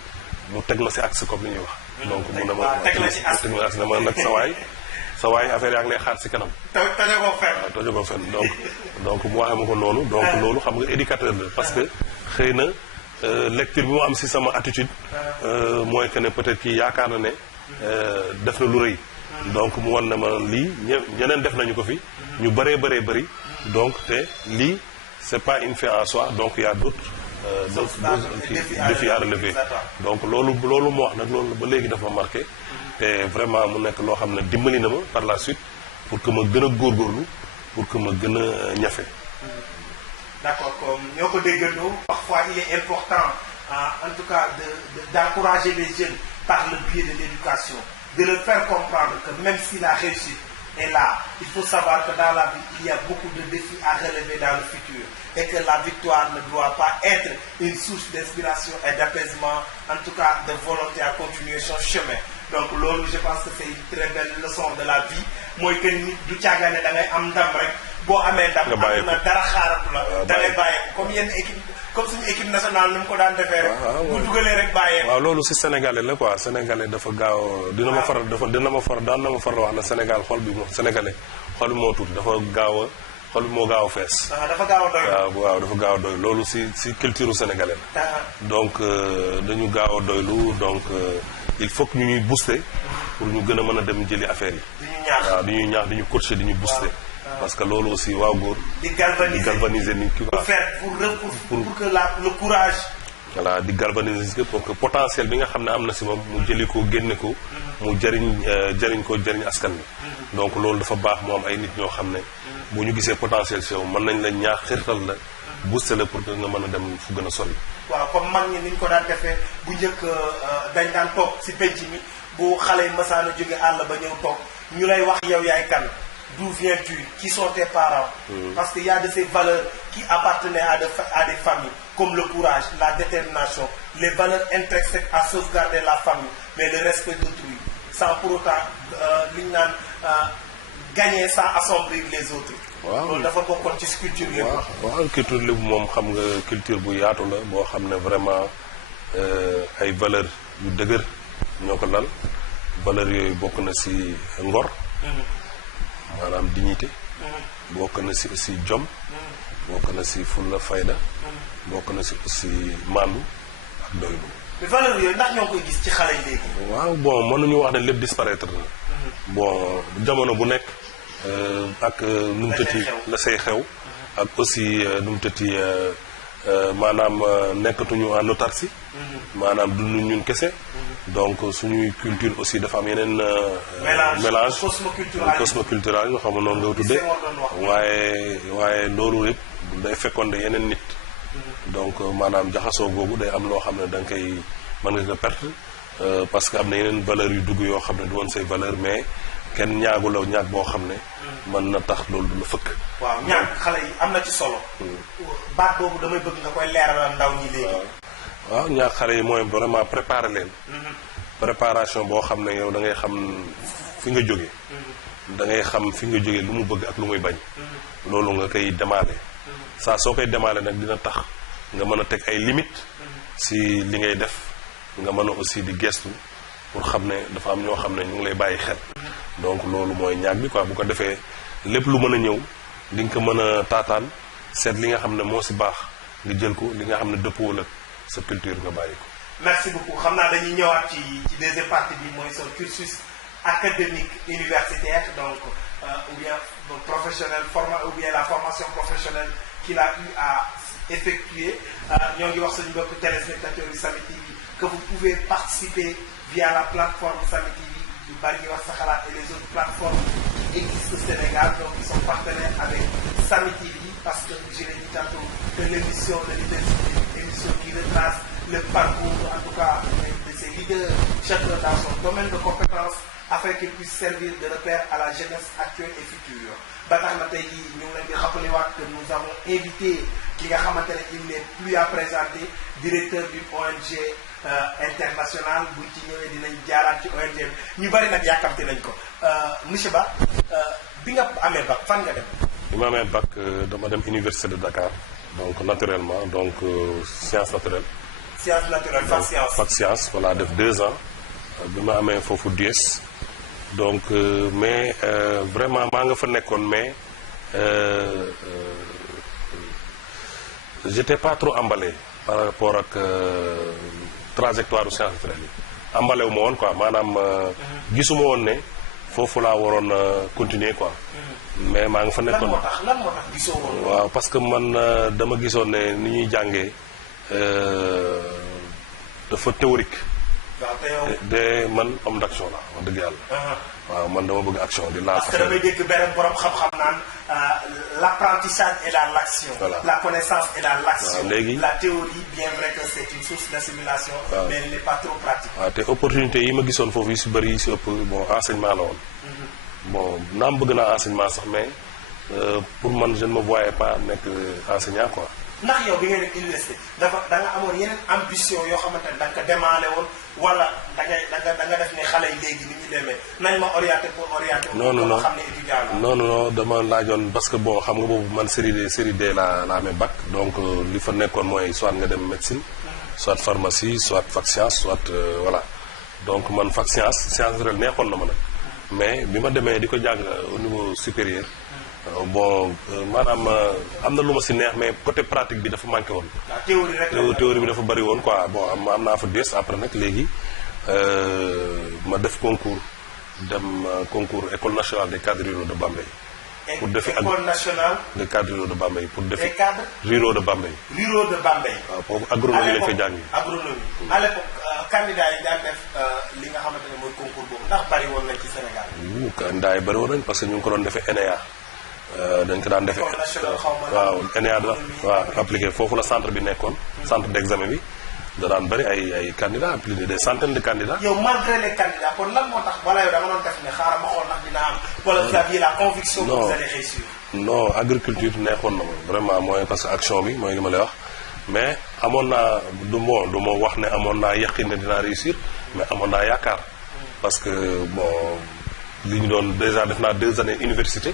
mu teg ma si axe comme li ñuy wax. donc mun na ma teg la si axe na ma nag sa waay affaire yaa ngi lay xaar si kanam. tojo ko fenn donc mu waxee ma ko noonu. donc loolu xam nga éducateur la parce que xëy na lecture bi mu am si sama attitude. mooy que ne peut-être kii yaakaar na ne. def na lu rëy. donc mu wan na ma lii ñeneen def nañu ko fi. ñu bëree bëri. donc te lii c'est pas une fin en soi donc il y a d'autres défis à relever. donc loolu moo wax nag loolu ba léegi dafa marqué. te vraiment mu nekk loo xam ne dimbali na ma par la suite pour que ma gën a góorgóorlu pour que ma gën a ñafe. d'accord comme ñoo ko déggandoo. parfois il est important en tout cas d'encourager les jeunes par le biais de l'éducation, de leur faire comprendre que même si la réussite est là, il faut savoir que dans la vie, il y a beaucoup de défis à relever dans le futur et que la victoire ne doit pas être une source d'inspiration et d'apaisement, en tout cas de volonté à continuer son chemin. Donc loolu je pense que c'est une très belle leçon de la vie mooy que nit du càggane da ngay am ndam rek boo amee ndam am na dara xaaratu la da ngay bàyyeeku comme yenn équipe comme suñu équipe nationale ni mu ko daan defee rek bu dugalee rek bàyyeeku. waaw loolu si sénégalais la quoi sénégalais dafa gaaw daan na ma faral wax na Sénégal xol bi moo tuuti dafa gaaw a xol bi moo gaaw a fees. dafa gaaw a doy. waaw dafa gaaw a doy loolu si culture sénégalaise la. donc dañu gaaw a doylu donc il faut que ñu ñuy booster pour ñu gën a mën a dem jëli affaire yi. di ñuy ñaax di ñu coacher di ñu booster. parce que loolu aussi waaw góor. di galvaniser nit ki quoi. pour que le courage. voilà di galvaniser pour que potentiel bi nga xam ne am na si moom mu jëli ko génne ko. mu jëriñ askan wi. donc loolu dafa baax mu am ay nit ñoo xam ne. bu ñu gisee potentiel si yow mën nañ la ñaax xirtal la booster la pour que nga mën a dem fu gën a sori. waaw comme mag ñi ni ñu ko daan defee bu njëkk dañ daan toog si penc mi bu xale yi mësaan a jóge àll ba ñëw toog ñu lay wax yow yaay kan d'où viens-tu qui sont tes parents. Parce qu'il y a de ces valeurs qui appartenaient à des familles comme le courage, la détermination, les valeurs intrinsèques à sauvegarder la famille mais le respect d'autrui sans pour autant li ñu naan gagner sans assombrir les autres. waaw loolu dafa bokkoon ci culture lébu. waaw culture lébu moom xam nga culture bu yaatu la boo xam ne vraiment ay valeurs yu dëgër ñoo ko lal valeurs yooyu bokk na ci ngor maanaam dignité bokk na ci aussi jom bokk na ci fulla fayda bokk na ci aussi maandu ak doylu. mais valeurs yooyu ndax ñoo ngi koy gis ci xale yi léegi. waaw bon mënuñu wax ne lépp disparaître na. bon jamono bu nekk ak nu mu tëti la say xew ak aussi nu mu tëti maanaam nekkatuñu en autarcie maanaam dundu ñun kese donc suñuy culture aussi dafa am yeneen mélange cosmocultural nga xam ne noonu nga tuddee waaye loolu yëpp day fekkoon de yeneen nit donc maanaam jaxasoo googu day am loo xam ne da nga koy mën nga ko perte parce que am na yeneen valeurs yu dugg yoo xam ne du woon say valeur mais kenn ñaagu la ñaag boo xam ne mën na tax loolu du la fëkk. waaw ñaag xale yi am na ci solo. baat boobu damay bëgg nga koy leeralal ndaw ñi léegi. waaw ñaag xale yi mooy vraiment préparer leen. préparation boo xam ne yow da ngay xam fi nga jóge da ngay xam fi nga jóge lu mu bëgg ak lu muy bañ. loolu nga koy démarrer. saa soo koy démarrer nag dina tax nga mën a teg ay limites. si li ngay def nga mën a aussi di gestu pour xam ne dafa am ñoo xam ne ñu ngi lay bàyyi xel. donc loolu mooy ñaag bi quoi bu ko defee lépp lu mën a ñëw di nga ko mën a taataan seet li nga xam ne moo si baax nga jël ko li nga xam ne dëppoo la sa culture nga bàyyi ko. merci beaucoup xam naa dañuy ñëwaat ci deuxième partie bi mooy son cursus académique universitaire donc ou bien professionnel ou bien la formation professionnelle qu'il a eu à effectuer ñoo ngi wax suñu mbokk téléspectateurs yu Samy TV que vous pouvez participer via la plateforme Samy TV yu bari wax sa xalaat et les autres plateformes qui existent au Sénégal donc ils sont partenaires avec Samy TV parce que je l'ai dit tantôt que l'émission de l'université est une émission qui retrace le parcours en tout cas de ces leaders chacun dans son domaine de compétence afin qu'ils puissent servir de repère à la jeunesse actuelle et future. ba tax na tey jii ñu ngi leen di rappelé waat que nous avons invité ki nga xamante ne il n'est plus à présenter directeur d'une ONG internationale buñ ci ñëwee dinañ jaaraat ci ONG bi ñu bari nag yàkkamte nañ ko monsieur Ba bi nga amee bac fan nga dem. bi ma amee bac dama dem université de Dakar donc naturellement donc science naturelle. science naturelle fac science voilà def 2 ans bi ma amee foofu DUES donc mais vraiment maa nga fa nekkoon mais j'étais pas trop emballé par rapport ak trajectoire u science naturelle yi emballé wu ma woon quoi maanaam gisuma woon ne foofu laa waroon continuer quoi mais maa nga fa nekkoon. lan moo tax gisoo woon. waaw parce que man dama gisoon ne ni ñuy jàngee dafa théorique. de man homme d'action la wax dëgg yàlla. waaw man dama bëgg action di laal. parce que damay dégg beneen borom xam-xam naan l'apprentissage est dans l'action. Voilà. La connaissance est dans l'action. waaw léegi la théorie bien vrai que c'est une source d'assimilation. mais elle n'est pas trop pratique. waaw te opportunité yi ma gisoon foofu yi si bëri yi si ëpp bon enseignement la woon. bon naam bëgg naa enseignement sax mais pour man je ne me voyais pas nekk enseignant quoi. ndax yow bi nga nekk université da nga amoon yeneen ambition yoo xamante ne da nga ko démarré woon wala da nga def ne xale yi léegi ni ñu demee nañ ma orienté pour orienté. non xam ne étudiant la. non dama laajoon parce que bon xam nga boobu man série D la amee bac donc li fa nekkoon mooy soit nga dem médecine. soit pharmacie soit fac science soit voilà donc man fac science naturelle neexoon na ma nag mais bi ma demee di ko jàng au niveau supérieur. bon maanaam am na lu ma si neex mais côté pratique bi dafa manqué woon. théorie bi dafa bari woon quoi bon am naa fa des après nag léegi ma def concours dem concours école nationale des cadres ruraux de Bambey. pour defi école nationale des cadres ruraux de Bambey pour defi. des cadres ruraux de Bambey. ruraux de Bambey. waaw foofu agronomie lañ fay jàngi. agronomie à l'époque candidat yi daan def li nga xamante ne mooy concours boobu ndax bari woon nañ ci Sénégal. candidat yi bari woon nañ parce que ñu ngi ko doon defee ENEA. dañ ko daan defee waaw ENEA waaw appliqué foofu la centre bi nekkoon. centre d'examen bi da daan bëri ay candidats plus de des centaines de candidats. yow malgré les candidats kon lan moo tax wala yow da nga doon def ne xaaral ma xool ndax dina am. wala vous aviez la conviction que vous allez réussir. non agriculture neexoon na ma vraiment mooy parce que action bi mooy li ma lay wax mais amoon naa du ma wax ne amoon naa yaqin ne dinaa réussir mais amoon naa yaakaar parce que bon li ñu doon déjà def naa 2 années université.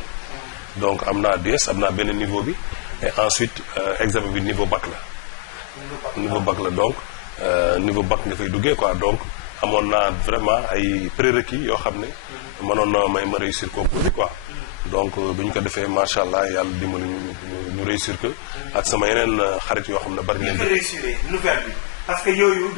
donc am naa DUES am naa benn niveau bi et ensuite examen bi niveau bac la. donc niveau bac nga fay duggee quoi donc amoon naa vraiment ay prérequis yoo xam ne mënoon na may ma réussir concours bi quoi donc bi ñu ko defee macha allah yàlla dimbali ñu réussir que ak sama yeneen xarit yoo xam ne bari nañ. ñu réussir nouvelle bi parce que yooyu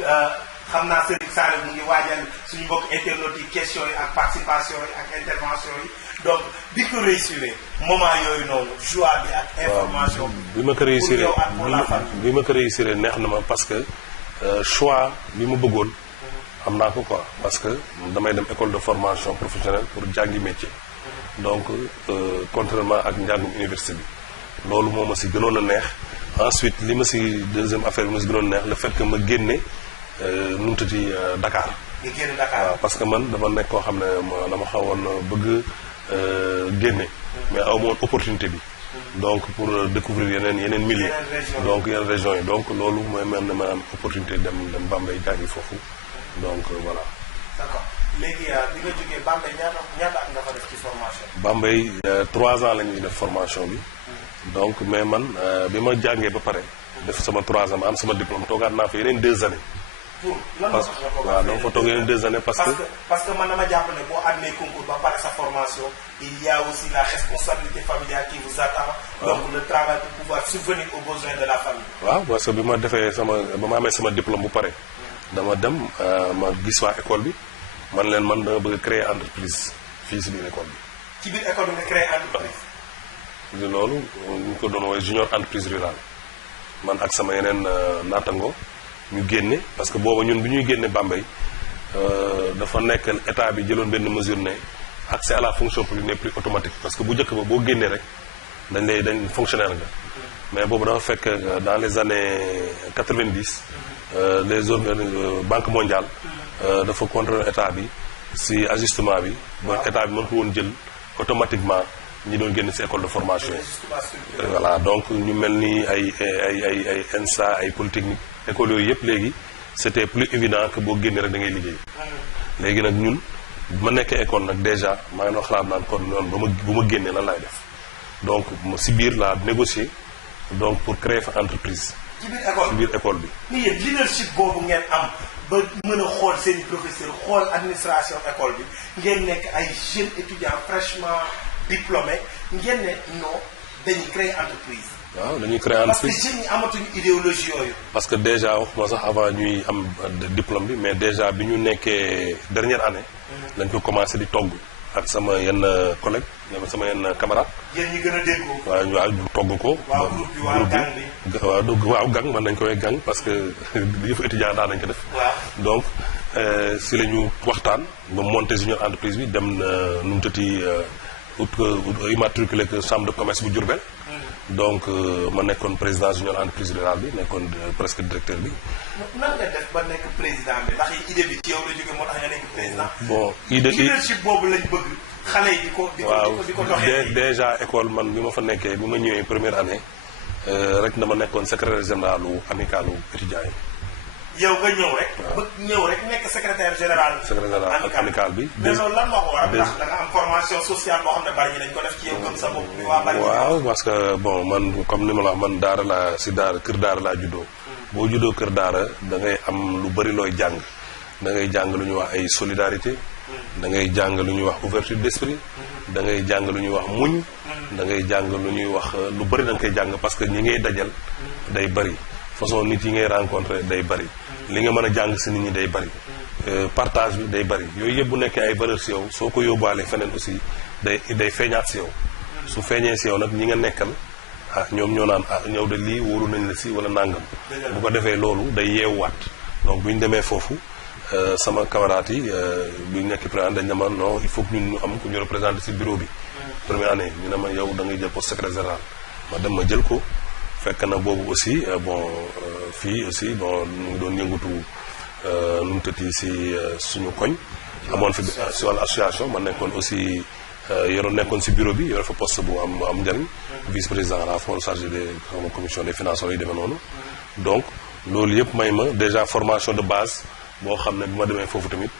xam naa Serigne Saliou mu ngi waajal suñu mbokk internautes yi questions yi ak participation yi ak intervention yi donc bi ko réussir moment yooyu noonu joie bi ak information bi ma ko réussir bi ma ko réussir neex na ma parce que choix bi ma bëggoon am naa ko quoi parce que damay dem école de formation professionnelle pour jàngi métier donc contrairement ak njàngum université bi loolu moo ma si gënoon a neex ensuite li ma si deuxième affaire bi ma si gënoon a neex le fait que ma génne nu mu tuddati Dakar. nga génn Dakar waaw parce que man dama nekk koo xam ne dama xawoon bëgg génne mais aw ma woon opportunité bi donc pour découvrir yeneen milieu donc yeneen régions yi donc loolu mooy mel ne ma am opportunité dem Bambey jàngi foofu donc voilà. d'accord léegi bi nga jógee Bambey ñaata at nga fa def ci formation. Bambey 3 ans la ñuy def formation bi. donc mais man bi ma jàngee ba pare. def sama 3 ans ma am sama diplôme toogaat naa fa yeneen 2 années. pour lan moo tax nga ko waaw donc fa toog yeneen 2 années parce que man dama jàpp ne boo admee concours ba pare sa formation il y a aussi la responsabilité familiale qui vous attend. donc le travail pour pouvoir subvenir aux besoins de la famille. waaw parce que bi ma defee ba ma amee sama diplôme bu pare. dama dem ma gis waa école bi man leen man dama bëgg créer entreprise fii si biir école bi. ci biir école bi nga créer entreprise. loolu ñu ko doon woowee junior entreprise rurale man ak sama yeneen naatango ñu génne parce que booba ñun bi ñuy génne Bambey dafa nekk état bi jëloon benn mesure ne accès à la fonction publique n'est plus automatique parce que bu njëkk ba boo génnee rek dañ fonctionnaire nga mais boobu dafa fekk dans les années 90 les banque mondiale dafa contrôler état bi si ajustement bi ba état bi mën ko woon jël automatiquement ñi doon génn si école de formation yi voilà donc ñu mel ni ay ENSA ay polytechnique école yooyu yëpp léegi c'était plus évident que boo génnee rek da ngay liggéey léegi nag ñun ma nekkee école nag déjà maa ngi doon xalaat naan kon noonu bu ma génnee lan laay def donc si biir laa négocier donc pour créer fa entreprise ci ci biir école bi. mais yéen leadership boobu ngeen am ba mën a xool seen professeur xool administration école bi ngeen nekk ay jeunes étudiants fraîchement diplômés ngeen ne non dañuy créer entreprise. waaw dañuy créer entreprise parce que jeunes ñi amatuñu idéologie yooyu. parce que déjà waxuma sax avant ñuy am diplôme bi mais déjà bi ñu nekkee dernière année. lañ ko commencé di togg ak sama yenn collègue sama yenn camarade. yéen ñi gën a déggoo. waaw ñu togg ko. waaw groupe bi waaw gang bi. waaw gang mën nañ ko woowee gang parce que yëfu étudiant daan nañ ko def. waaw donc si la ñu waxtaan ba monter junior entreprise bi dem nu mu tëti immatriculé que chambre de commerce bu Diourbel. donc ma nekkoon président junior entreprise rurale bi nekkoon presque directeur bi. nan nga def ba nekk président bi ndax idée bi ci yow la jógee moo tax nga nekk président. bon idée leadership boobu lañ bëgg xale yi di ko doxee. déjà école man bi ma fa nekkee bi ma ñëwee première année rek dama nekkoon secrétaire général amicalu étudiants yi. yow nga ñëw rek. ba ñëw rek nekk secrétaire général. amical bi. mais loolu lan moo ko waral ndax da nga am formation sociale boo xam ne bari ñi dañ ko def ci yow comme sa bopp bi waa bari. waaw parce que bon man comme ni ma la wax man daara laa si daara kër daara laa juddoo. boo juddoo kër daara da ngay am lu bari looy jàng. da ngay jàng lu ñuy wax ay solidarité. da ngay jàng lu ñuy wax ouverture d'esprit. da ngay jàng lu ñuy wax muñ. da ngay jàng lu ñuy wax lu bari da nga koy jàng parce que ñi ngay dajal day bari façon nit yi ngay rencontrer day bari. li nga mën a jàng si nit ñi day bari partage bi day bari yooyu yëpp bu nekkee ay valeur si yow soo ko yóbbaalee feneen aussi day feeñaat si yow su feeñee si yow nag ñi nga nekkal ñoom ñoo naan ñëw de lii wóoru nañ la si wala nàngam bu ko defee loolu day yeewuwaat donc bu ñu demee foofu sama camarades yi bu ñu nekk président dañ ne ma non il faut que ñun ñu am ku ñu représenté si bureau bi première année ñu ne ma yow da ngay jël poste secrétaire général ma dem ma jël ko fekk na boobu aussi bon fii aussi bon mu ngi doon yëngatu nu mu tëti si suñu koñ amoon fi si wàllu association man nekkoon aussi nekkoon si bureau bi yore fa poste bu am njëriñ vice président la fois chargé de commission des finances yi demee noonu donc loolu yëpp may ma déjà formation de base boo xam ne bi ma demee foofu tamit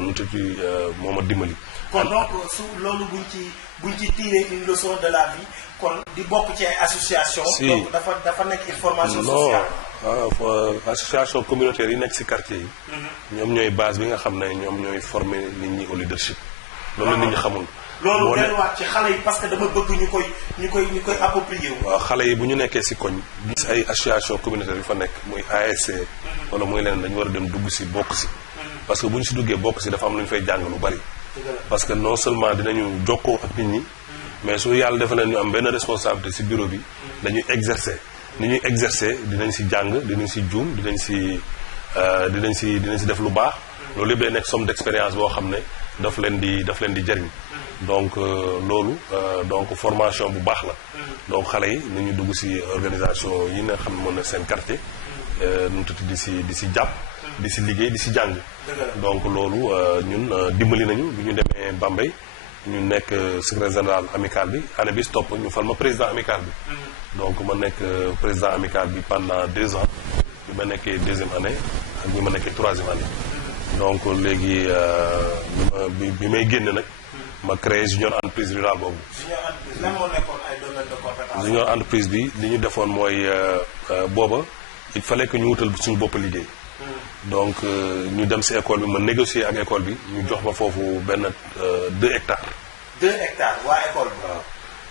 nu mu tëti moo ma dimbali. kon donc su loolu buñ ci tiré une leçon de la vie kon di bokk ci ay association. si donc dafa nekk une formation sociale. association communautaire yi nekk ci quartier yi. ñoom ñooy base bi nga xam ne ñoom ñooy former nit ñi au leadership. loolu la nit ñi xamul. loolu delluwaat ci xale yi parce que dama bëgg ñu koy approprier wu. waaw xale yi bu ñu nekkee ci koñ. gis ay association communautaire yu fa nekk muy ASC. wala muy leneen dañu war a dem dugg ci bokk ci. parce que bu ñu ci duggee bokk ci dafa am lu ñu fay jàng lu bari. parce que non seulement dinañu jokkoo ak nit ñi. mais su yàlla defe na ñu am benn responsabilité ci bureau bi dañuy exercer. ni ñuy exercer dinañ ci jàng dinañ ci juum dinañ ci def lu baax. loolu yëpp day nekk somme d'expérience boo xam ne daf leen di jariñ. donc loolu donc formation bu baax la. donc xale yi ni ñu dugg ci organisation yi nga xam ne mën na seen quartier. nu mu tudd di ci jàpp. di ci liggéey di ci jàng. donc loolu ñun dimbali nañu bi ñu demee Bambey ñu nekk secrétaire général amical bi année bi topp ñu fal ma président amical bi. donc ma nekk président amical bi pendant 2 ans bi ma nekkee 2e année ak bi ma nekkee 3e année. donc léegi bi may génn nag ma créé junior entreprise rurale boobu. junior entreprise lan moo nekkoon ay domaine de compétence. junior entreprise bi li ñu defoon mooy booba il fallait que ñu wutal suñu bopp liggéey. donc ñu dem ci école bi ma négocier ak école bi ñu jox ma foofu benn 2 hectares. 2 hectares waa école bi. waaw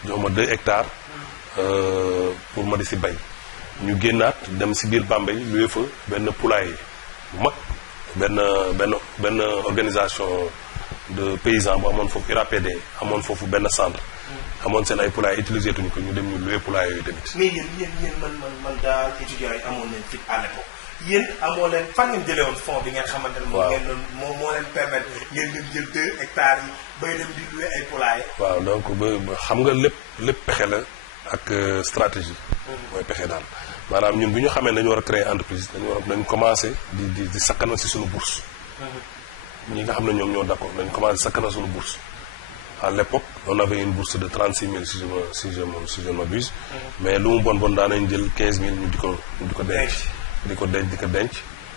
jox ma 2 hectares. pour ma di ci bay. ñu génnaat dem ci biir Bambey luwe fa benn poulailler bu mag benn organisation de paysans bu amoon foofu IRAPD amoon foofu benn centre. amoon seen ay poulailler utilisé tuñu ko ñu dem ñu luwe poulailler yooyu tamit. mais yéen man daal étudiants yi amoon nañ fit à l'époque yéen amoo leen fan ngeen jëlee woon fond bi ngeen xamante ne. waaw moo leen permettre ngeen dem jël 2 hectares yi bay dem di louer ay poulailler. waaw donc xam nga lépp pexe la ak stratégie. mooy pexe daal maanaam ñun bi ñu xamee dañu war a créer entreprise dañu commencé di sakkanal ci suñu bourse. ñi nga xam ne ñoom ñoo d'accord dañu commencé sakkanal suñu bourse. à l'époque on avait une bourse de 36 000 si je ne m'abuse. mais lu mu bon daanañ jël 15 000 ñu di ko denc. di ko denc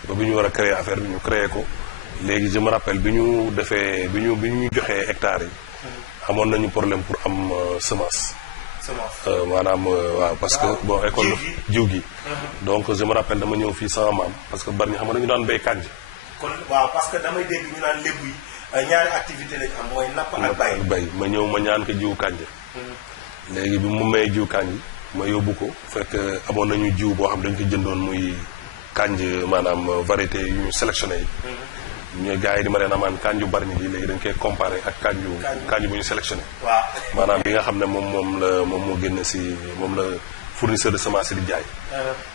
ba bi ñu war a créer affaire bi ñu créer ko léegi je me rappelle bi ñu joxee hectares yi. amoon nañu problème pour am semence. maanaam waaw parce que bon école jiw gi. donc je me rappelle dama ñëw fii sama maam parce que bari ñi xam nga dañu daan béy kànj. kon waaw parce que damay dégg ñu naan lébu yi ñaari activité lañu am mooy napp ak bay. ma ñëw ma ñaan ko jiwu kànj. léegi bi mu may jiw kànj ma yóbbu ko fekk amoon nañu jiw boo xam dañu ko jëndoon muy kànj maanaam variété yu ñu sélectionné yi. ñu gars yi di ma reen amaan kànju bari ñi léegi dañ koy comparé ak kànju bu ñu sélectionné. waaw maanaam bi nga xam ne moom moo génn ci moom la fournisseur de semence di jaay.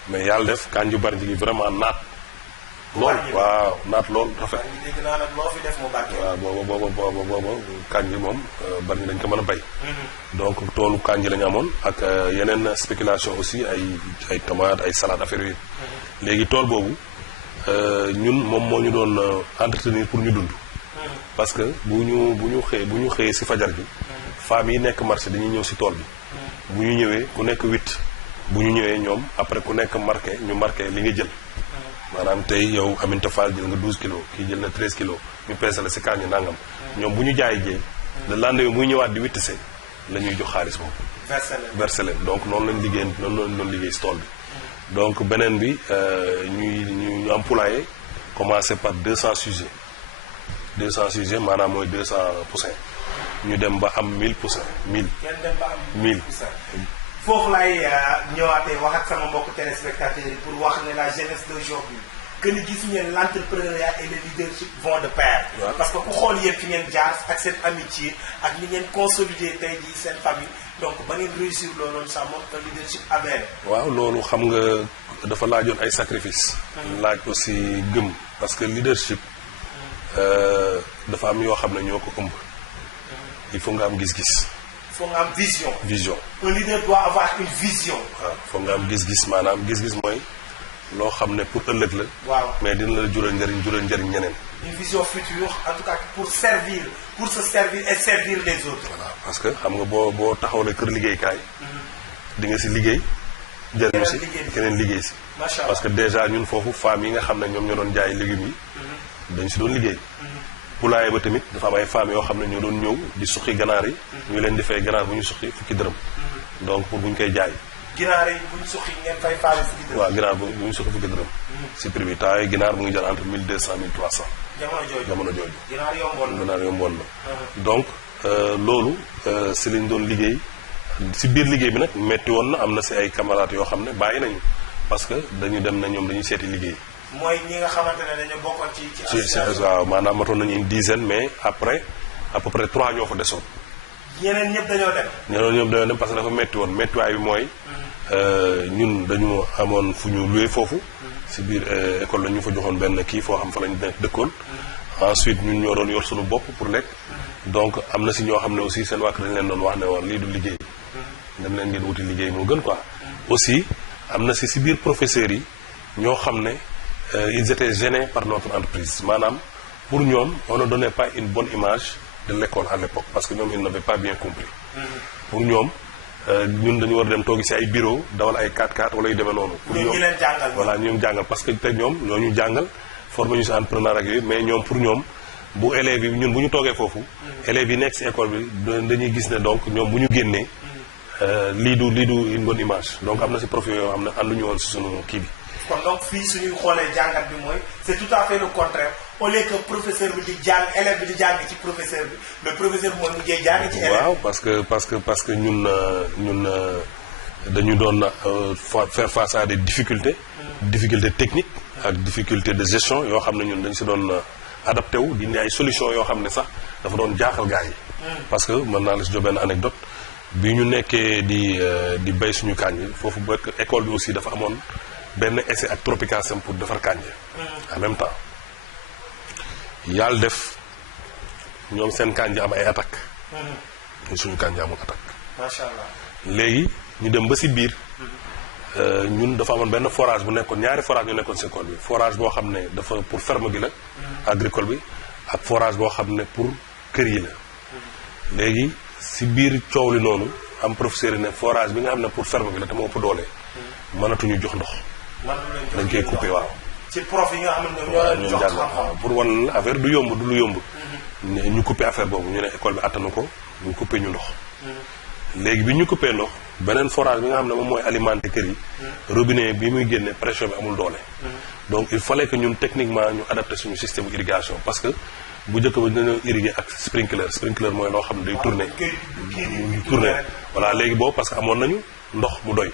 mais yàlla def kànju bari ñi vraiment naat. lool waaw naat lool rafet. dégg naa nag loo fi def mu barke. waaw booba kànji moom bari ñi dañ ko mën a bay. donc toolu kànji la ñu amoon ak yeneen spéculation aussi ay tomates ay salade affaire yooyu. léegi tool boobu. ñun moom moo ñu doon entretenir pour ñu dund. parce que bu ñu xëyee ci fajar gi. femmes yi nekk marché dañuy ñëw ci tool bi. bu ñu ñëwee ku nekk 8 bu ñu ñëwee ñoom après ku nekk ñu marqué li nga jël. maanaam tey yow Aminta Fall jël nga 12 kilos kii jël na 13 kilos ñu peese la ci kànja nangam. ñoom bu ñu jaay jee le lendemain muy ñëwaat di wittise la ñuy jox xaalis boobu. versé leen donc noonu lañ liggéey ci tool bi. donc beneen bi ñu am poulailler commencé par 200 sujets maanaam mooy 200 poussins ñu dem ba am 1000 poussins 1000. ngeen dem ba am 1000 poussins. foofu laay ñëwaatee wax ak sama mbokku téléspectateurs yi pour wax ne la jeunesse d'aujourd'hui que ni gis ngeen l'entrepreneuriat et le leadership vont de pair. Ouais. parce que ku xool yéen fi ngeen jaar ak seen amitié ak ni ngeen consolider tey jii seen famille donc ba ngeen réussir loolu ça montre que leadership avéré. waaw loolu xam nga dafa laajoon ay sacrifice laaj aussi gëm parce que leadership dafa am yoo xam ne ñoo ko ëmb. il faut nga am gis-gis. il faut nga am vision. un leader doit avoir une vision. waaw faut nga am gis-gis maanaam gis-gis mooy loo xam ne pour ëllëg la. waaw mais dina la jural njëriñ ñeneen. une vision future en tout cas pour se servir et servir les autres. voilà parce que xam nga boo taxawlee kër liggéeykaay. di nga si liggéey. jëriñu si keneen liggéey si. macha allah parce que déjà ñun foofu femmes yi nga xam ne ñoom ñoo doon jaay légumes yi. dañ si doon liggéey. poulailler ba tamit dafa am ay femmes yoo xam ne ñoo doon ñëw di suqi ganaar yi. ñu leen di fay ganaar bu ñu suqi fukki dërëm. donc pour bu ñu koy jaay. ginaar yi buñ suqi ngeen fay faale fukki dërëm. waaw ginaar bu ñu suqi fukki dërëm. si prix bi temps yi ginaar mu ngi jar entre 1200 1300. jamono jooju. ginaar yomboon na. donc loolu si lañ doon liggéey si biir liggéey bi nag metti woon na am na si ay camarades yoo xam ne bàyyi nañu parce que dañu dem na ñoom dañuy seeti liggéey. mooy ñi nga xamante ne dañoo bokkoon ci association. waaw maanaam matoon nañu une dizaine mais après à peu près 3 ñoo fa desoon. ñeneen ñëpp dañoo dem. ñeneen ñëpp dañoo dem parce que dafa metti woon mettiwaay bi mooy. ñun dañu amoon fu ñu loué foofu. si biir école la ñu fa joxoon benn kii foo xam fa lañu nekk dëkkoon. ensuite ñun ñoo doon yor suñu bopp pour lekk. donc am na si ñoo xam ne aussi seen wàkk dañu leen doon wax ne woon lii du liggéey. dem leen ngeen wuti liggéey moo gën quoi. aussi am na si biir professeurs yi ñoo xam ne ils étaient gênés par notre entreprise maanaam pour ñoom on ne donnait pas une bonne image de l'école à l'époque parce que ñoom ils n'avaient pas bien compris. pour ñoom ñun dañu war a dem toogi si ay bureau dawal ay 4x4 wala yu demee noonu. pour ñoom ñu leen jàngal. voilà ñoom jàngal parce que te ñoom ñoo ñu jàngal formé ñu si entrepreneur ak yooyu mais ñoom pour ñoom bu élèves yi ñun bu ñu toogee foofu. élèves yi nekk si école bi dañuy gis ne donc ñoom bu ñu génnee lii du une bonne image donc am na si profil yoo xam ne ànduñu woon si sunu kii bi. kon donc fii suñuy xoolee jàngat bi mooy c'est tout à fait le contraire au lieu que professeur bi di jàng élève bi di jàng ci professeur bi le professeur bi mooy mujjee jàng ci élève. waaw parce que ñun dañu doon faire face à des difficultés. difficultés techniques ak difficultés de gestion yoo xam ne ñun dañu si doon adapté wu di indi ay solutions yoo xam ne sax dafa doon jaaxal gars yi. parce que mën naa la si jox benn anecdote bi ñu nekkee di bay suñu kànj foofu ba école bi aussi dafa amoon. benn essai ak Tropicasem pour defar kànja en même temps yàlla def ñoom seen kànja am ay attaque suñu kànja amul attaque. macha allah léegi ñu dem ba si biir ñun dafa amoon benn forage bu nekkoon ñaari forage ñu nekkoon si école bi forage boo xam ne dafa pour ferme gi la agricole bi ak forage boo xam ne pour kër yi la léegi si biir coow li noonu am professeur yi ne forage bi nga xam ne pour ferme gi la te moo ëpp doole mënatuñu jox ndox dañ koy coupé waaw. ci prof yi nga xam ne ñoo jox xam-xam pour wan la affaire du yomb du lu yomb. ñu coupé affaire boobu ñu ne école bi attanu ko ñu coupé ñu ndox. léegi bi ñu coupé ndox beneen forage bi nga xam ne moom mooy alimenté kër yi. robinet bi muy génne pression bi amul doole. donc il fallait que ñun techniquement ñu adapté suñu système irrigation parce que bu njëkk ba dañoo irriguer ak sprinkler mooy loo xam ne day tourner voilà léegi boobu parce que amoon nañu ndox mu doy.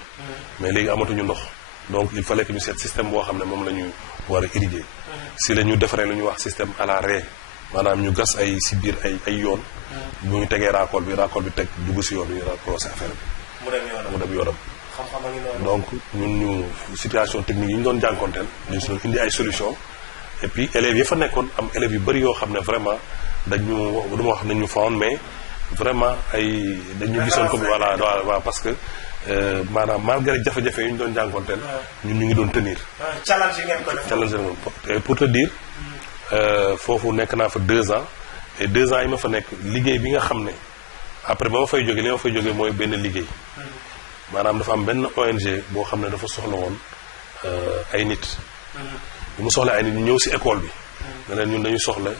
mais léegi amatuñu ndox. donc il fallait que ñu seet système boo xam ne moom la ñu war a irriguer. si la ñu defaree lu ñuy wax système à la raie maanaam ñu gas ay si biir ay yoon. bu ñu tegee raakool bi teg dugg si yoon bi ñu racrossé affaire bi. mu dem yoonam. donc ñun ñu situation technique yi ñu doon jànkonteel. ñu si doon indi ay solution et puis élèves yi fa nekkoon am élèves yu bëri yoo xam ne vraiment dañu du ma wax nañ ñu fawoon mais vraiment ay dañu gisoon comme voilà waaw parce que. maanaam malgré jafe-jafe yi ñu doon jànkonteel ñun ñu ngi doon tenir. challenge ngeen ko def. challenge ngeen ko et pour te dire foofu nekk naa fa 2 ans et 2 ans yi ma fa nekk liggéey bi nga xam ne après ba ma fay jógee li ma fay jógee mooy benn liggéey. maanaam dafa am benn ONG boo xam ne dafa soxla woon ay nit. bi mu soxla ay nit ñu ñëw si école bi. ne leen ñun dañu soxla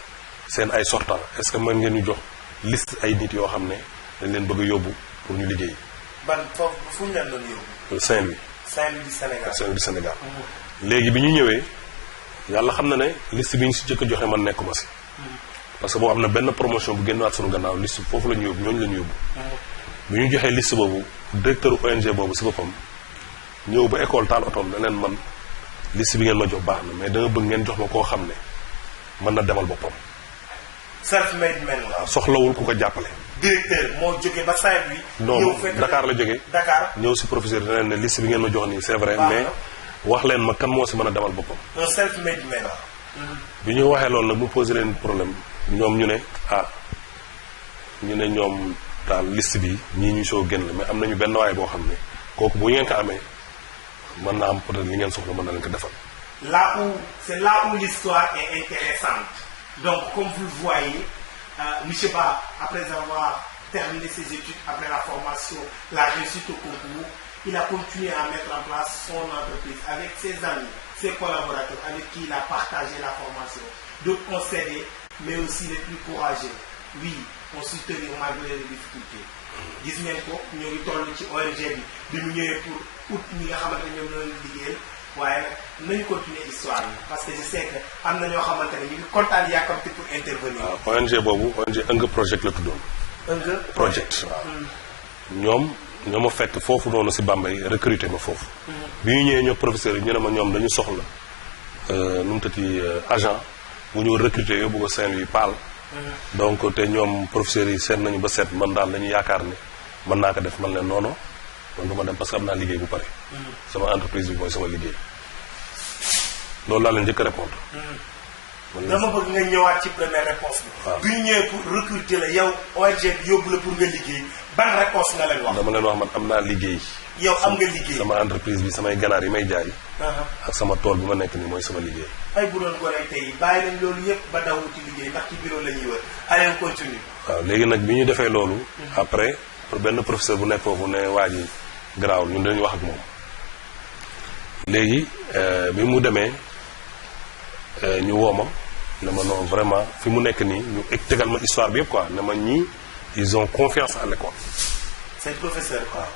seen ay sortant est-ce que mën ngeen ñu jox liste ay nit yoo xam ne dañ leen bëgg a yóbbu pour ñu liggéey. ban foofu fu ñu leen doon yóbbu. Saint-Louis. Saint-Louis du Sénégal. Saint-Louis du Sénégal. léegi bi ñu ñëwee yàlla xam na ne liste bi ñu si jëkk a joxe man nekkuma si. parce que boo am na benn promotion bu génnaat sunu gannaaw liste foofu la ñu yóbbu ñooñu la ñu yóbbu. bi ñu joxee liste boobu directeur ONG boobu si boppam ñëw ba école taal otoom ne leen man liste bi ngeen ma jox baax na mais danga bëgg ngeen jox ma koo xam ne mën na demal boppam. self-made man la. waaw soxlawul ku ko jàppale. directeur moo jógee ba Saint-Louis. non Dakar la jógee. Dakar ñëw si professeur ne leen ne liste bi ngeen ma jox nii c'est vrai mais wax leen ma kan moo si mën a demal boppam. un self-made man. bi ñu waxee loolu nag mu posé leen problème ñoom ñu ne ñoom daal liste bi ñii ñu soo génn la mais am nañu benn waay boo xam ne kooku bu ngeen ko amee mën naa am peut-être li ngeen soxla mën na leen ko defal. C'est là où l'histoire est intéressante. Donc, comme vous le voyez, M. Ba, après avoir terminé ses études, après la formation, la réussite au concours, il a continué à mettre en place son entreprise avec ses amis, ses collaborateurs, avec qui il a partagé la formation. D'autres ont cédé, mais aussi les plus courageux. Oui, ont su tenir malgré les difficultés. gis ngeen ko ñoo ngi toll ci ONG bi mu ñëwee pour ut ñi nga xamante ne ñoom ñoo leen liggéeyal waaye nag nañu continuer histoire bi parce que je sais que am na ñoo xamante ne ñu ngi kontaan yàkkamti pour intervenir. waaw ONG boobu ONG Ëng Project la tuddoon. Ëng Project waaw. ñoom ñoo ma fekk foofu noonu si Bambey recruter ma foofu. bi ñu ñëwee ñoo professeurs yi ñu ne ma ñoom dañu soxla nu mu tëddee agent bu ñu recruter yóbbu ko Saint-Louis Paal. donc te ñoom professeurs yi seet nañu ba seet man daal dañu yaakaar ne mën naa ko def man leen non man du ma dem parce que am naa liggéey bu pare. sama entreprise bi mooy sama liggéey. loolu laa leen njëkk a répondre. dama bëgg nga ñëwaat ci première réponse bi. waaw bi ñu ñëwee pour recruter la yow ONG bi yóbbu la pour nga liggéey ban réponse nga leen wax. dama leen wax man am naa liggéey. yow am nga liggéey sama entreprise bi samay ganaar yi may jaay. ak sama tool bi ma nekk nii mooy sama liggéey. ay bu doon gone tey bàyyi nañ loolu yëpp ba daw wuti liggéey ndax ci bureau la ñuy wër allez on continue. waaw léegi nag bi ñu defee loolu. après benn professeur bu nekk foofu ne waa ji garaawul ñun dañuy wax ak moom. léegi bi mu demee ñu woo ma ne ma non vraiment fi mu nekk nii ñu tegal ma histoire bi yëpp quoi ne ma ñii ils ont confiance à l'école. c'est professeur quoi.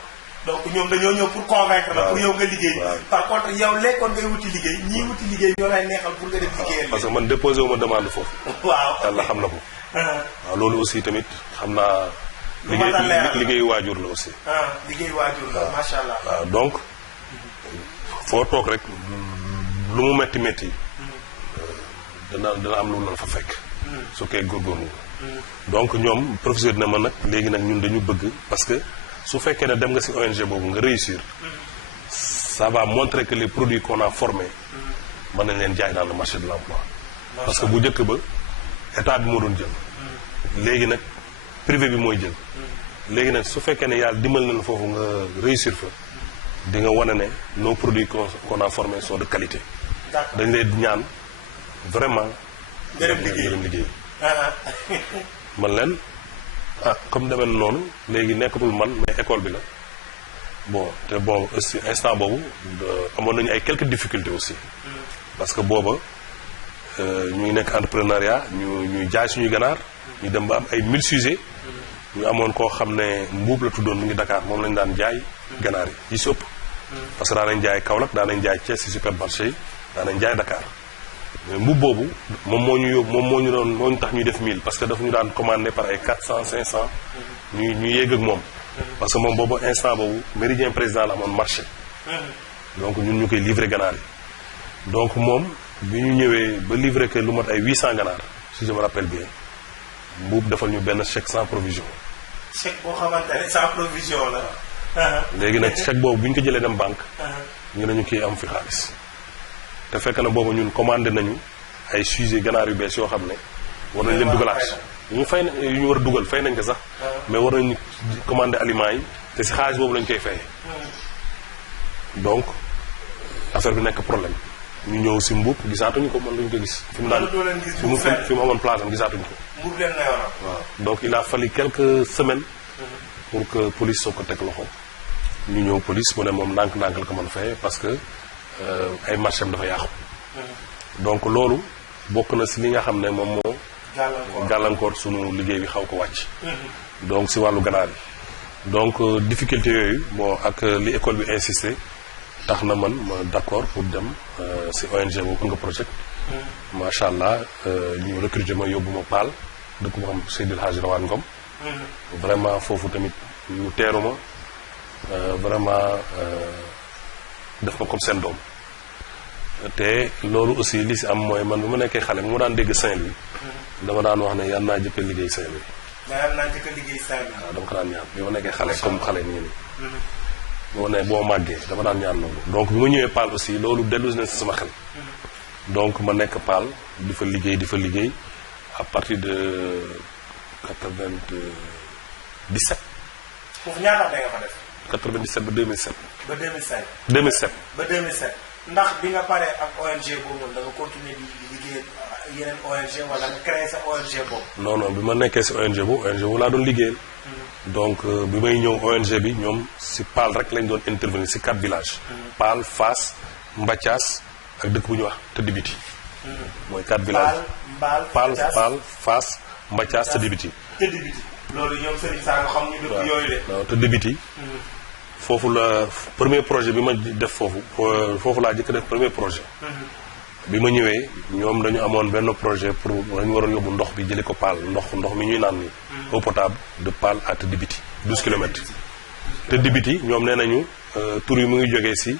donc ñoom dañoo ñëw pour convaincre la pour yow nga liggéey. par contre yow lekkoon ngay wuti liggéey ñii wuti liggéey ñoo lay neexal pour nga dem liggéeyal. parce que man déposé wu ma demande foofu. waaw yàlla xam na ko. waaw loolu aussi tamit xam naa. liggéeyu waajur la aussi. liggéeyu waajur la macha allah. waaw donc foo toog rek lu mu metti metti dana am lu la fa fekk. su koy góorgóorlu. donc ñoom professeur dina ma nag léegi nag ñun dañu bëgg parce que su fekkee ne dem nga ci ONG boobu nga réussir. ça va montrer que les produits qu'on a formés. mën nañ leen jaay dans le marché de l'emploi. parce que bu njëkk ba état bi moo doon jël. léegi nag privé bi mooy jël. léegi nag su fekkee ne yàlla dimbal na la foofu nga réussir fa di nga wane ne nos produits qu'on a formés sont de qualité. dañ lay ñaan vraiment. nga dem liggéey man leen comme demee noonu léegi nekkatul man mais école bi la bon te bon aussi instant boobu amoon nañu ay quelques difficultés aussi. parce que booba ñu ngi nekk entrepreneuriat ñuy jaay suñuy ganaar ñu dem ba am ay 1000 sujets. ñu amoon koo xam ne mbuub la tuddoon mu ngi Dakar moom lañu daan jaay ganaar yi si ëpp. parce que daan nañ jaay Kaolack daan nañ jaay Thiès si supermarché yi daan nañ jaay Dakar mais mbuub boobu moom moo ñu yóbbu moo ñu tax ñuy def 1000 parce que dafa ñu daan commandé par ay 400 500. ñu yéeg ak moom. parce que moom boobu instant boobu Méridien Président la amoon marché. donc ñun ñu koy livré ganaar yi. donc moom bi ñu ñëwee ba livré que lu mat ay 800 ganaar si je me rappelle bien mbuub defal ñu benn chèque sans provision. chèque boo xamante ne sans provision la. léegi nag chèque boobu bu ñu ko jëlee dem banque. ñu ne ñu kii am fi xaalis. te fekk na boobu ñun commandé nañu ay sujets ganaar yu bees yoo xam ne. war nañ leen dugalaat ñu fay na yu ñu war a dugal fay nañ ko sax. mais war nañu commandé aliments yi te si xaalis boobu lañ koy fayee. donc affaire bi nekk problème ñu ñëw si mbuub gisaatuñu ko mën duñu ko gis. fi mu daan fi mu amoon place am gisaatuñu ko. mbuub leen la yoroon. waaw donc il a fallu quelques semaines. pour que police soo ko teg loxo. ñu ñëw police mu ne moom ndànk-ndànk la ko mën a fayee parce que ay marché am dafa yàqu. donc loolu bokk na si li nga xam ne moom moo. gàllankoor sunu liggéey bi xaw ko wàcc. donc si wàllu ganaar yi. donc difficulté yooyu bon ak li école bi insisté tax na man ma d'accord pour dem si ONG boobu Ëng Project. macha allah ñu recruter ma yóbbu ma Paal dëkk bu xam Seydil Hadji Rawane Ngom. vraiment foofu tamit ñu teeru ma vraiment def ma comme seen doom. te loolu aussi li si am mooy man bu ma nekkee xale bu ma daan dégg Saint-Louis. dama daan wax ne yal naa jëkk a liggéey Saint-Louis. yal naa jëkk a liggéey Saint-Louis. waaw dama ko daan ñaan bi ma nekkee xale comme xale nii nii. boo màggee dama daan ñaan loolu. donc bi ma ñëwee Paal aussi loolu dellu na si sama xel. donc ma nekk Paal di fa liggéey à partir de 97. foofu ñaata at nga fa def. 97 ba 2007. ba 2005. 2007. ba 2007 ndax bi nga paree ak ONG boobu noonu da nga continuer di liggéey yeneen ONG wala nga créé sa ONG boobu. non bi ma nekkee si ONG boobu laa doon liggéeyal. donc bi may ñëw ONG bi ñoom si Paal rek lañ doon intervenir si 4 villages. Paal Fass Mbathias ak dëkk bu ñuy wax Tëdd Biti. mooy 4 villages Paal Fass Mbathias Tëdd Biti. loolu ñoom Serigne Sall xam ñu dëkk yooyu de. waaw te débiti foofu la premier projet bi ma def foofu laa jëkk def premier projet. bi ma ñëwee ñoom dañu amoon benn projet pour dañu waroon yóbbu ndox bi jëlee ko Paal ndox mi ñuy naan nii. eau potable de Paal à Tëddibiti 12 kilomètres. Tëddibiti ñoom nee nañu tur yi mu ngi jógee si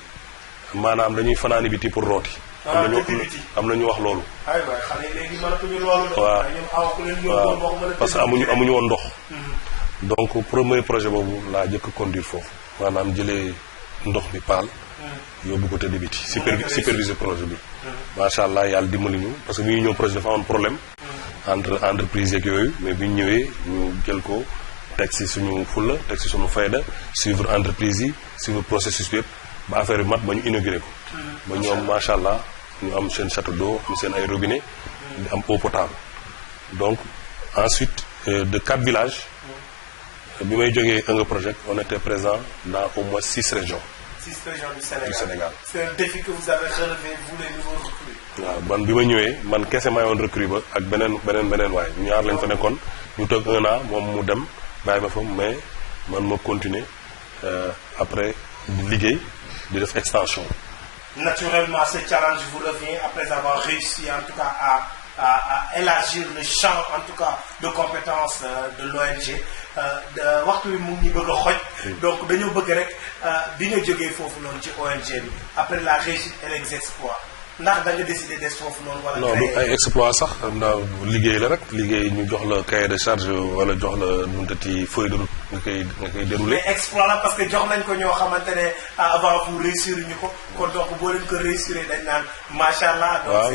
maanaam dañuy fanaani biti pour rooti. am na ñu wax loolu. aywa xale léegi mënatuñu loolu de. waaw parce que amuñu woon ndox. donc premier projet boobu laa jëkk conduire foofu maanaam jëlee ndox bi Paal. yóbbu ko Tëddibiti superviser projet bi. macha allah yàlla dimbali ñu parce que bi ñu ñëw projet dafa amoon problème. entre entreprise yeeg yooyu mais bi ñu ñëwee ñu jël ko teg si suñu fulla teg si suñu fayda suivre entreprise yi suivre processus bi yëpp ba affaire bi mat ba ñu inauguré ko. ba ñoom macha allah ñu am seen château d'eau am seen ay robinet di am eau potable. donc ensuite de 4 villages bi may jógee un projet on était présent dans au moins 6 régions. 6 régions du Sénégal. C'est un défi que vous avez relevé, vous les nouveaux recrues. waaw man bi ma ñëwee man kese maa yoon recrue ba ak beneen waay ñaar lañ fa nekkoon ñu toog 1 an moom mu dem bàyyi ma fa mais man ma continuer après di liggéey di def extension. Naturellement ce challenge vous revient après avoir réussi en tout cas à élargir le champ en tout cas de compétences de l'ONG. waxtu bi mu ngi bëgg a xoj. donc dañoo bëgg rek bi nga jógee foofu noonu ci ONG bi après la réussite et les exploits ndax da nga décidé des foofu noonu. wala non du ay exploits sax ndax liggéey la rek liggéey ñu jox la cahier de charge wala jox la nu mu tëddee feuille de route nga koy déroulé. mais exploit la parce que jox nañ ko ñoo xamante ne avant vous réussir ñu ko kon donc boo leen ko réussir dañ naan macha allah. waaw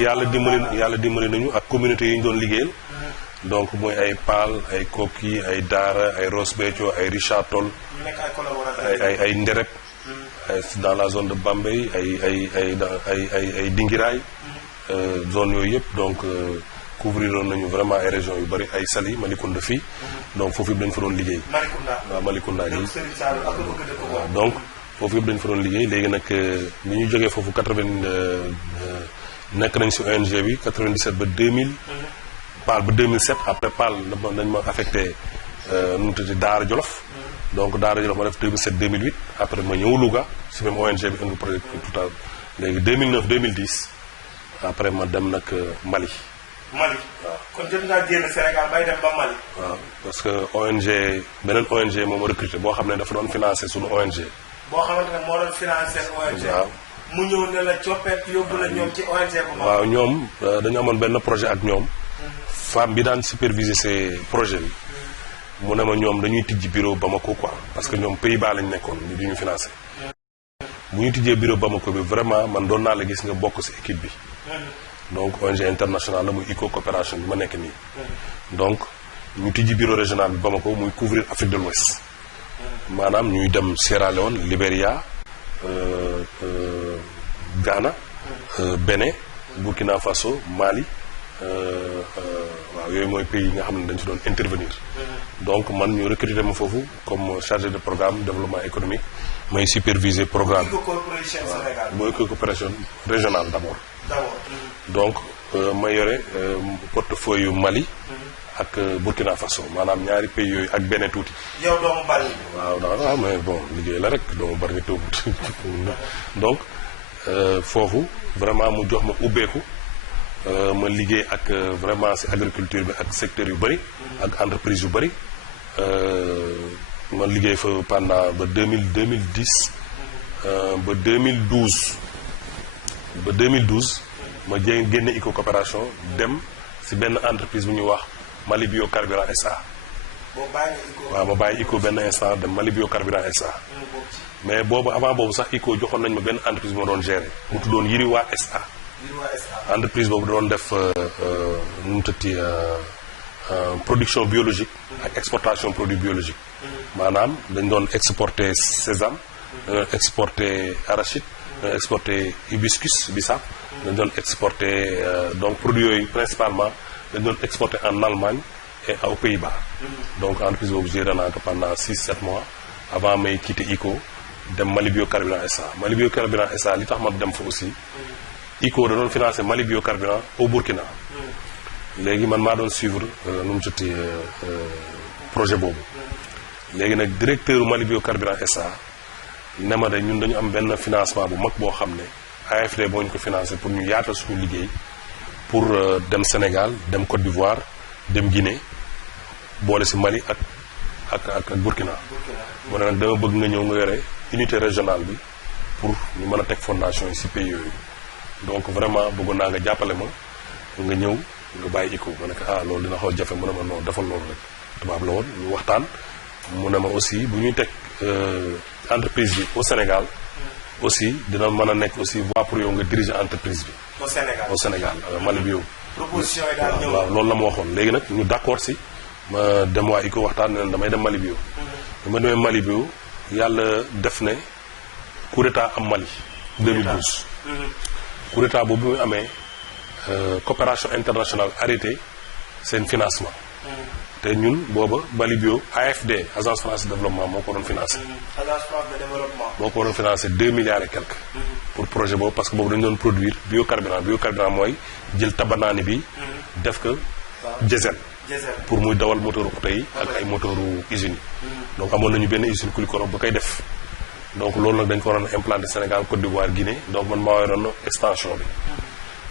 yàlla dimbali nañu ak communauté yi ñu doon liggéeyal. donc mooy ay Paal ay Koki ay Daara ay Ross Béthio ay Richard Toll. ñu nekk ay collaborateurs ay Ndereb. dans la zone de Bambey ay Dingiraay. zone yooyu yëpp donc couvrir nañu vraiment ay régions yu bari ay Saly Malicounda fii. donc foofu yëpp dañu fa doon liggéey. Malicounda waaw Malicounda gi. donc foofu yëpp dañu fa doon liggéey léegi nag bi ñu jógee foofu 80 nekk nañ si ONG bi 97 ba 2000. Paal ba 2007 après Paal dañ ma affecté nu mu tudd Daara Jolof. donc Daara Jolof ma def 2007 2008 après ma ñëw Louga si même ONG bi indi projet tout à léegi 2009 2010 après ma dem nag Mali. waaw kon jot ngaa génn Sénégal bay dem ba Mali. waaw parce que ONG beneen ONG moo ma recruté boo xam ne dafa doon financé suñu ONG. boo xamante ne moo doon financé ONG. waaw mu ñëw ne la coppet yóbbu la ñoom ci ONG bu. waaw ñoom dañu amoon benn projet ak ñoom. femme bi daan superviser ces projets bi mu ne ma ñoom dañuy tijji bureau Bamako quoi parce que ñoom Pays-Bas lañ nekkoon ñu di ñu financé bu ñu tijjee bureau Bamako bi vraiment man doon naa la gis nga bokk ci équipe bi donc ONG internationale la muy ICO coopération bi ma nekk nii donc ñu tijji bureau régional bi Bamako muy couvrir Afrique de l'Ouest maanaam ñuy dem Sierra Leone Libéria Ghana Bénin Burkina Faso Mali waaw yooyu mooy pays yi nga xam ne dañu si doon intervenir donc man ñu recruter ma foofu comme chargé de programme développement économique may superviser programme mooy coopération régionale d'abord donc ma yore portefeuille yu Mali ak Burkina Faso maanaam ñaari pays yooyu ak benn tuuti. yow doomu bari. waaw mais bon liggéey la rek doomu bari ni tuuti donc foofu vraiment mu jox ma ubbeeku ma liggéey ak vraiment ci agriculture bi ak secteur yu bëri ak entreprise yu bëri ma liggéey fa pendant ba 2010 ba 2012 ma génne ICO coopération dem ci benn entreprise bu ñuy wax Mali Biocarburant SA. waaw ma bàyyi ICO benn instant dem Mali Biocarburant SA. mais boobu avant boobu sax ICO joxoon nañ ma benn entreprise bu ma doon gérer mu tuddoon Yiriwa SA. entreprise boobu doon def nu mu tëtti production biologique ak exportation produit biologique maanaam dañ doon exporter sésame dañ doon exporter arachide dañ doon exporter hibiscus bissap dañ doon exporter donc produits yooyu principalement dañ doon exporter en Allemagne et aux Pays-Bas donc entreprise boobu géré naa ko pendant 6-7 mois avant may quitter ICO dem Mali Biocarburant SA Mali Biocarburant SA li tax ma dem fa aussi ICO da doon financé Mali Biocarburant au Burkina léegi man maa doon suivre nu mu tuddati projet boobu. léegi nag directeur Mali Biocarburant SA ne ma de ñun dañu am benn financement bu mag boo xam ne AFD boo ñu ko financé pour ñu yaatal suñu liggéey pour dem Sénégal dem Côte d'Ivoire dem Guinée boole si Mali ak Burkina. mu ne nag dama bëgg nga ñëw nga yore unité régionale bi pour ñu mën a teg fondation yi si pays yooyu donc vraiment bëggoon naa nga jàppale ma nga ñëw nga bàyyi ICO ma ne ko loolu dina xaw a jafe mu ne ma non defal loolu rek tubaab la woon ñu waxtaan. mu ne ma aussi bu ñuy teg entreprise bi au Sénégal aussi dina mën a nekk aussi voie pour yow nga diriger entreprise bi. au Sénégal Mali Bio. proposition yi daal ñëw waaw loolu la ma waxoon léegi nag ñu d'accord si ma dem waa ICO waxtaan ne damay dem Mali Bio. bi ma demee Mali Bio yàlla def ne coup d'état am Mali. 2012. coup d'état boobu muy amee coopération internationale arrêté seen financement. te ñun booba Mali Bio AFD agence France de développement moo ko doon financé. agence France de développement. moo ko doon financé 2 milliards et quelques. pour projet boobu parce que boobu dañu doon produire biocarburant mooy jël tabanaani bi. def ko diesel. pour muy dawal moteuru oto yi ak ay moteuru usines yi. donc amoon nañu benn usine Koulikoro ba koy def. donc loolu nag dañ ko waroon a implanté Sénégal Côte d'Ivoire Guinée donc man maa yoroon extension bi.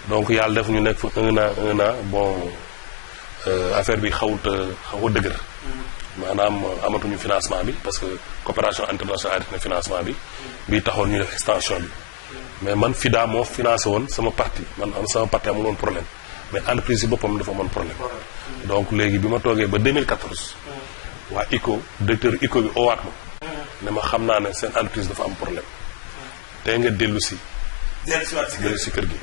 donc yàlla def ñu nekk fa un an bon. affaire bi xaw a dëgër. maanaam amatuñu financement bi parce que coopération internationale arrêté na financement bi. bii taxoon ñu def extension bi. mais man FIDA moo financé woon sama parti man sama parti amul woon problème mais entreprise yi boppam dafa amoon problème. donc léegi bi ma toogee ba 2014. waa ICO directeur ICO bi owaat ma. ne ma xam naa ne seen entreprise dafa am problème. tey nga dellu si. dellu si kër gi.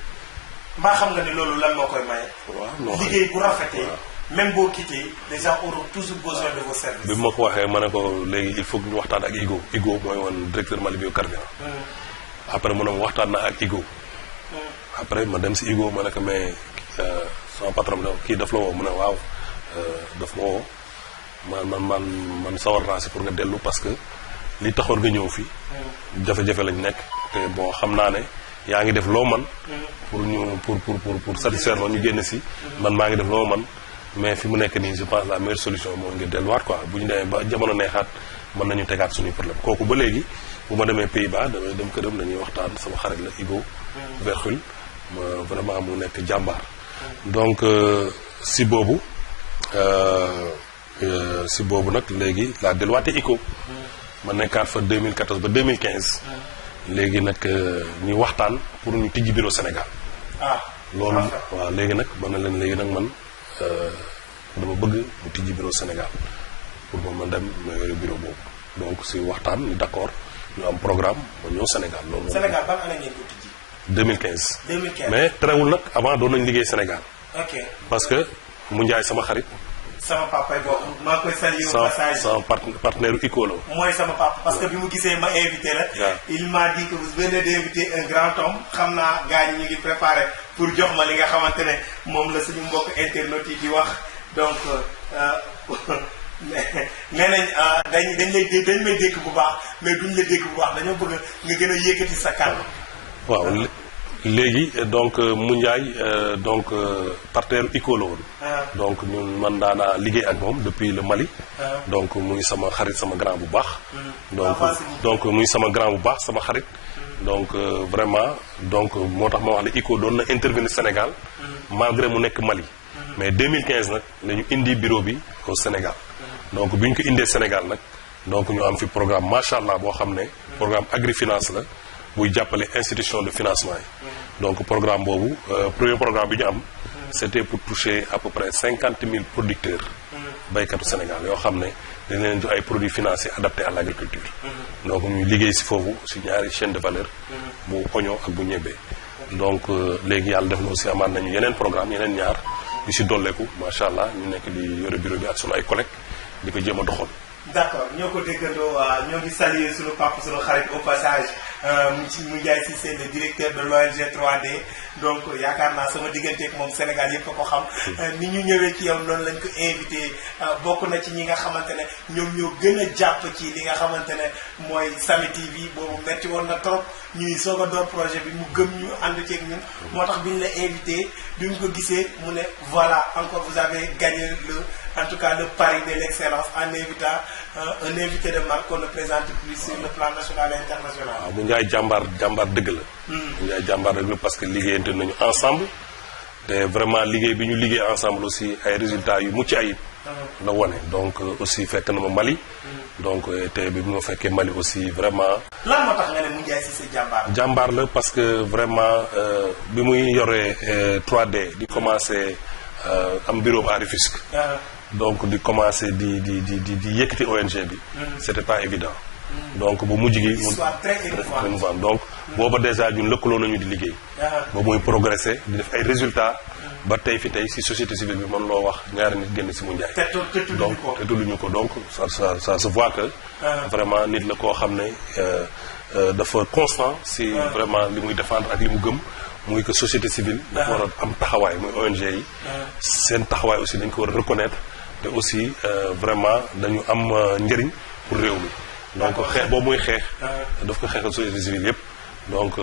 mbaa xam nga ni loolu lan moo koy maye. waaw liggéey bu rafetee. même boo quitté les gens auront toujours besoin de vos services. bi ma ko waxee ma ne ko léegi il faut que ñu waxtaan ak IGO IGO mooy woon directeur Mali Biocarburant. après mu ne ma waxtaan na ak IGO. après ma dem si IGO ma ne ko mais sama patron bi kii daf la woo mu ne waaw daf ma woo man sawar naa si pour nga dellu parce que li taxoon nga ñëw fii. jafe-jafe lañ nekk te bon xam naa ne. yaa ngi def loo man pour ñu pour satisfaire ma ñu génn si. man maa ngi def loo man mais fi mu nekk nii je pense la meilleure solution mooy nga delluwaat quoi bu ñu demee ba jamono neexaat mën nañu tegaat suñuy problème kooku ba léegi bu ma demee Pays-Bas damay dem këram dañuy waxtaan sama xarit la Igo Verhul ma vraiment mu nekk jàmbaar. donc si boobu nag léegi laa delluwaatee ICO. ma nekkaat fa 2014 ba 2015. léegi nag ñu waxtaan pour ñu tijji bureau Sénégal. loolu waaw léegi nag man na leen léegi nag man dama bëgg mu tijji bureau Sénégal pour ma dem ma yore bureau boobu donc si waxtaan ñu d'accord ñu am programme ma ñëw Sénégal loolu. Sénégal ban année ngeen ko tijji. 2015. 2015 mais terewul nag avant doon nañu liggéey Sénégal. ok parce que mu njaay sama xarit. sama papa boobu maa koy saluer au passage sama partenaire ICO la. mooy sama papa parce que bi mu gisee ma invité la. il m'a dit que vous venez d'inviter un grand homme xam naa gars ñi ñu ngi préparé pour jox ma li nga xamante ne moom la suñu mbokk internautes yi di wax donc nee nañ dañ may dégg bu baax mais duñ la dégg bu baax dañoo bëgg nga gën a yëkkati sa kàddu. waaw léegi donc mu Ndiaye donc partenaire ICO la woon. donc ñun man daanaa liggéey ak moom depuis le Mali. donc muy sama xarit sama grand bu baax. donc muy sama grand bu baax sama xarit. donc vraiment donc moo tax ma wax ne ICO doon na intervenir Sénégal. malgré mu nekk Mali. mais 2015 nag la ñu indi bureau bi au Sénégal. donc bi ñu ko indee Sénégal nag donc ñu am fi programme macha allah boo xam ne. programme agrifinance la. buy jàppale institution de financement yi. donc programme boobu premier programme bi ñu am. c'était pour toucher à peu près 50 000 producteurs. baykatu Sénégal yoo xam ne dañ leen jox ay produits financiers adaptés à l'agriculture. donc ñuy liggéey si foofu si ñaari chaîne de valeur. bu oignon ak bu ñebbe. donc léegi yàlla def na aussi amaat nañu yeneen programme yeneen ñaar yu si dolleeku macha allah ñu nekk di yore bureau bi ak sunu ay collègues di ko jéem a doxal. d'accord ñoo ko déggandoo ñoo ngi saluer suñu papa suñu xarit au passage mu Ndiaye Cissé le directeur de l'ONG 3D donc yaakaar naa sama digganteeg moom Sénégal yëpp a ko xam ni ñu ñëwee ci yow noonu lañ ko invité bokk na ci ñi nga xamante ne ñoom ñoo gën a jàpp ci li nga xamante ne mooy Samy TV boobu metti woon na trop ñuy soog a door projet bi mu gëm ñu ànd ceeg ñun moo tax bi ñu la invité bi ñu ko gisee mu ne voilà encore vous avez gagné en tout cas le pari de l'excellence en invitant un invité de marque qu'on ne présente plus sur le plan national et international. waaw mu Ndiaye jàmbaar dëgg la. mu Ndiaye jàmbaar dëgg la parce que liggéeyante nañu ensemble te vraiment liggéey bi ñu liggéey ensemble aussi ay résultats yu mucc ayib. la wone donc aussi fekk na ma Mali. donc te bi ma fekkee Mali aussi vraiment. lan moo tax nga ne mu Ndiaye Cissé jàmbaar. jàmbaar la parce que vraiment bi muy yoree 3D di commencé am bureau à Rufisque. donc di commencé di yëkkati ONG bi. c'était pas évident. donc ba mujj gi. histoire très émouvante donc booba déjà ñun lëkkaloo nañu di liggéey. ba muy progressé di def ay résultats. ba tey fi tey si société civile bi mën loo wax ñaari nit génn si mu Ndiaye. donc te tudduñu ko donc ça se voit que. vraiment nit la koo xam ne dafa constant si vraiment li muy défendre ak li mu gëm. muy que société civile. dafa war a am taxawaay muy ONG yi. seen taxawaay aussi dañ ko war a reconnaître. te aussi vraiment dañu am njëriñ pour réew mi. donc xeex boobu muy xeex. daf ko xeexal société civile yëpp. donc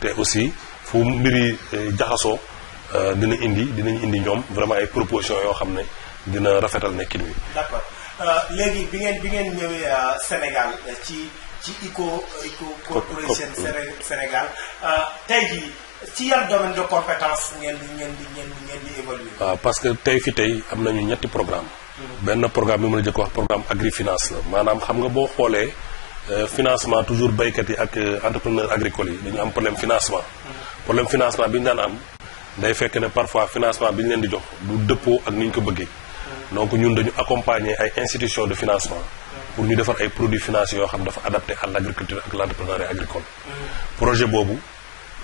te aussi fu mbiri jaxasoo dinañ indi ñoom vraiment ay propositions yoo xam ne dina rafetal nekkin wi. d'accord léegi bi ngeen ñëwee Sénégal ci ICO Corporation Sénégal tey jii ci yan domaine de compétence ngeen di évoluer. waaw parce que tey fi tey am nañu ñetti programme benn programme bi ma la jëkk wax programme agri-finance la maanaam xam nga boo xoolee financement toujours baykat yi ak entrepreneur agricoles yi dañu am problème financement. problème financement bi ñu daan am day fekk ne parfois financement bi ñu leen di jox du dëppoo ak ni ñu ko bëggee. donc ñun dañu accompagner ay institutions de financement. pour ñu defar ay produits financiers yoo xam dafa adapté à l'agriculture ak l'entrepreneuriat agricole. projet boobu.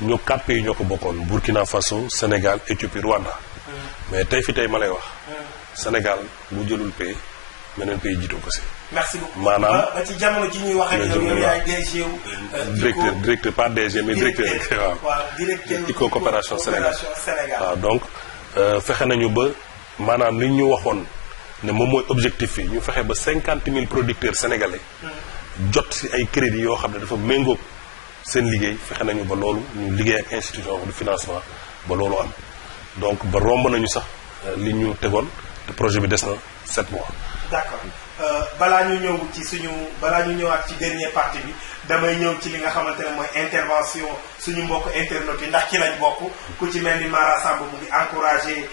ñoo 4 pays ñoo ko bokkoon Burkina Faso Sénégal Éthiopie Rwanda. mais tey fi tey ma lay wax. Sénégal bu jëlul pays meneen pays jiitu ko si. merci beaucoup maanaam ba ci jamono ji ñuy wax ak yow yaay DG directeur pas DG mais directeur. waaw directeur ICO coopération Sénégal waaw donc fexe nañu ba maanaam li ñu waxoon ne moom mooy objectif yi ñu fexe ba 50 000 producteurs sénégalais. jot si ay crédits yoo xam ne dafa méngóog. seen liggéey fexe nañu ba loolu ñu liggéey ak institution de financement ba loolu am donc ba romb nañu sax li ñu tegoon te projet bi des na 7 mois. d'accord balaa ñu ñëwaat ci dernière partie bi damay ñëw ci li nga xamante ne mooy intervention suñu mbokk internautes yi ndax ci lañ bokk ku ci mel ni Mara Samb mu ngi encouragé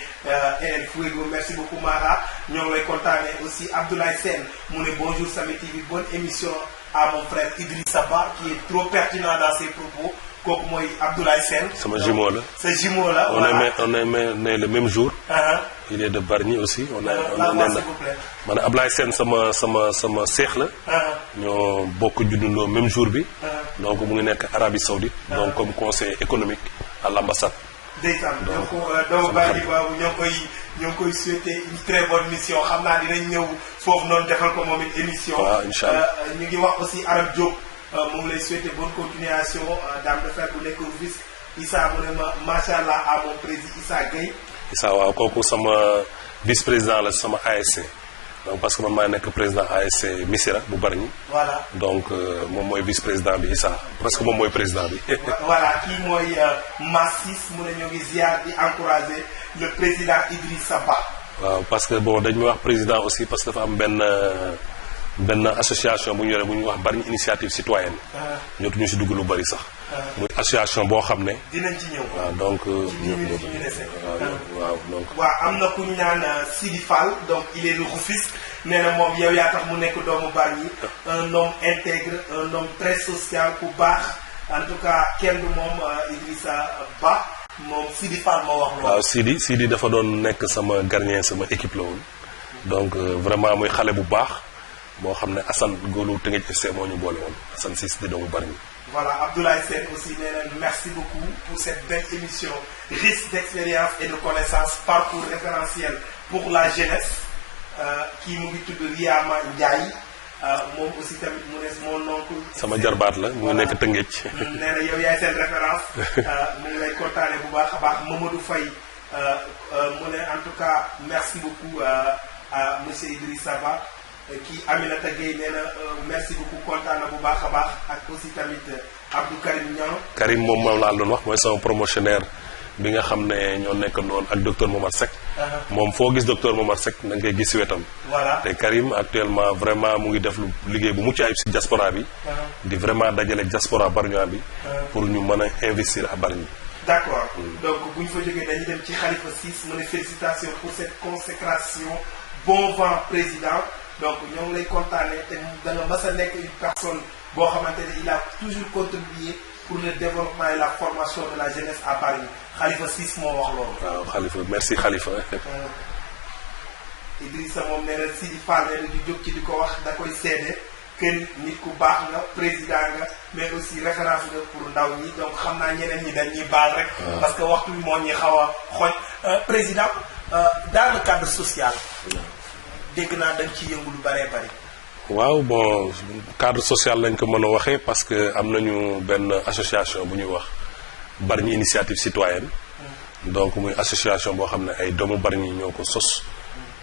El Fuego merci beaucoup Mara ñoo ngi lay kontaane aussi Abdoulaye Sène mu ne bonjour Samy TV bonne émission. à mon frère Idrissa Ba qui est trop pertinent dans ses propos kooku mooy Abdoulaye Sène. sama jumeau la. sa jumeau la on est né le même jour. il est de Bargny aussi. on est man Abdoulaye Sène sama seex la. ñoo bokk juddundoo même jour bi. donc mu ngi nekk Arabie Saoudite. donc comme conseiller économique à l'ambassade. ndeysaan donc doomu bàyyi boobu ñoo ngi koy souhaiter une très bonne mission xam naa dinañ ñëw foofu noonu defal ko moom it émission. waaw incha allah ñu ngi wax aussi Arab Diop mu ngi lay souhaiter bonne continuation dame de fer bu nekk Rufisque Issa mu ne ma macha allah à mon président Issa Gueye. Issa waaw kooku sama vice président la sama ASC donc parce que man maa nekk président ASC Missira bu Bargny. voilà donc moom mooy vice président bi Issa presque moom mooy président bi. voilà kii mooy Massis mu ne ñoo ngi ziar di encourager le président Idrissa Ba. waaw parce que bon dañu wax président aussi parce que dafa am benn association bu ñu yore bu ñuy wax Bargny initiative citoyenne. ñootu si dugg lu bari sax. muy association boo xam ne. dinañ ci ñëw. waaw donc. waaw donc. waaw am na ku ñu naan Sidi Fall donc il est de Rufisque nee na moom yow yaa tax mu nekk doomu Bargny un homme intègre un homme très social ku baax en tout cas kenn du moom Idrissa Ba moom Sidi Fall moo wax loolu. waaw Sidi dafa doon nekk sama gardien sama équipe la woon donc vraiment muy xale bu baax boo xam ne Assane góolu Teungueth FC moo ñu boole woon Assane Ciss di doomu Bargny. Voilà, Abdoulaye Sène aussi nee na merci beaucoup pour cette belle émission riche d'expérience et de connaissances parcours référentiel pour la jeunesse kii mu ngi tudd Riyama Ndiaye moom aussi tamit mu ne mon oncle. sama jarbaat la mu nekk Tëngéej. nee na yow yaay seen référence mu ngi lay kontaane bu baax a baax Mamadou Faye mu ne en tout cas merci beaucoup à monsieur Idrissa Ba kii Aminata Gueye nee na merci beaucoup kontaan na bu baax a baax ak aussi tamit Abdou Karim Niang. Karim moom moom laa doon wax mooy sama promotionnaire bi nga xam ne ñoo nekk noonu ak docteur Momar Seck. moom foo gis docteur Momar Seck da nga koy gis si wetam. voilà te Karim actuellement vraiment mu ngi def lu liggéey bu mucc ayib si diaspora bi. di vraiment dajale diaspora bargnois bi. pour ñu mën a investir à Bargny. d'accord donc bu ñu fa jógee dañuy dem ci Khalifa Ciss mu ne félicitations pour cette consécration bon vent président donc ñoo ngi lay kontaane te da nga mas a nekk une personne boo xamante ne il a toujours contribué pour le développement et la formation de la jeunesse à Bargny Khalifa Ciss moo wax loolu. waaw Khalifa merci Khalifa. Idrissa moom nee na Sidi Fall nee na di jóg ci di ko wax da koy seede que nit ku baax nga président nga mais aussi référence nga pour ndaw ñi donc xam naa ñeneen ñi dañuy baal rek. parce que waxtu bi moo ñuy xaw a xooj. président dans le cadre social. dégg naa dañ ci yëngu lu bëree bëri. waaw bon cadre social lañ ko mën a waxee parce que am nañu benn association bu ñuy wax Bargny initiative citoyenne. donc muy association boo xam ne ay doomu Bargny ñoo ko sos.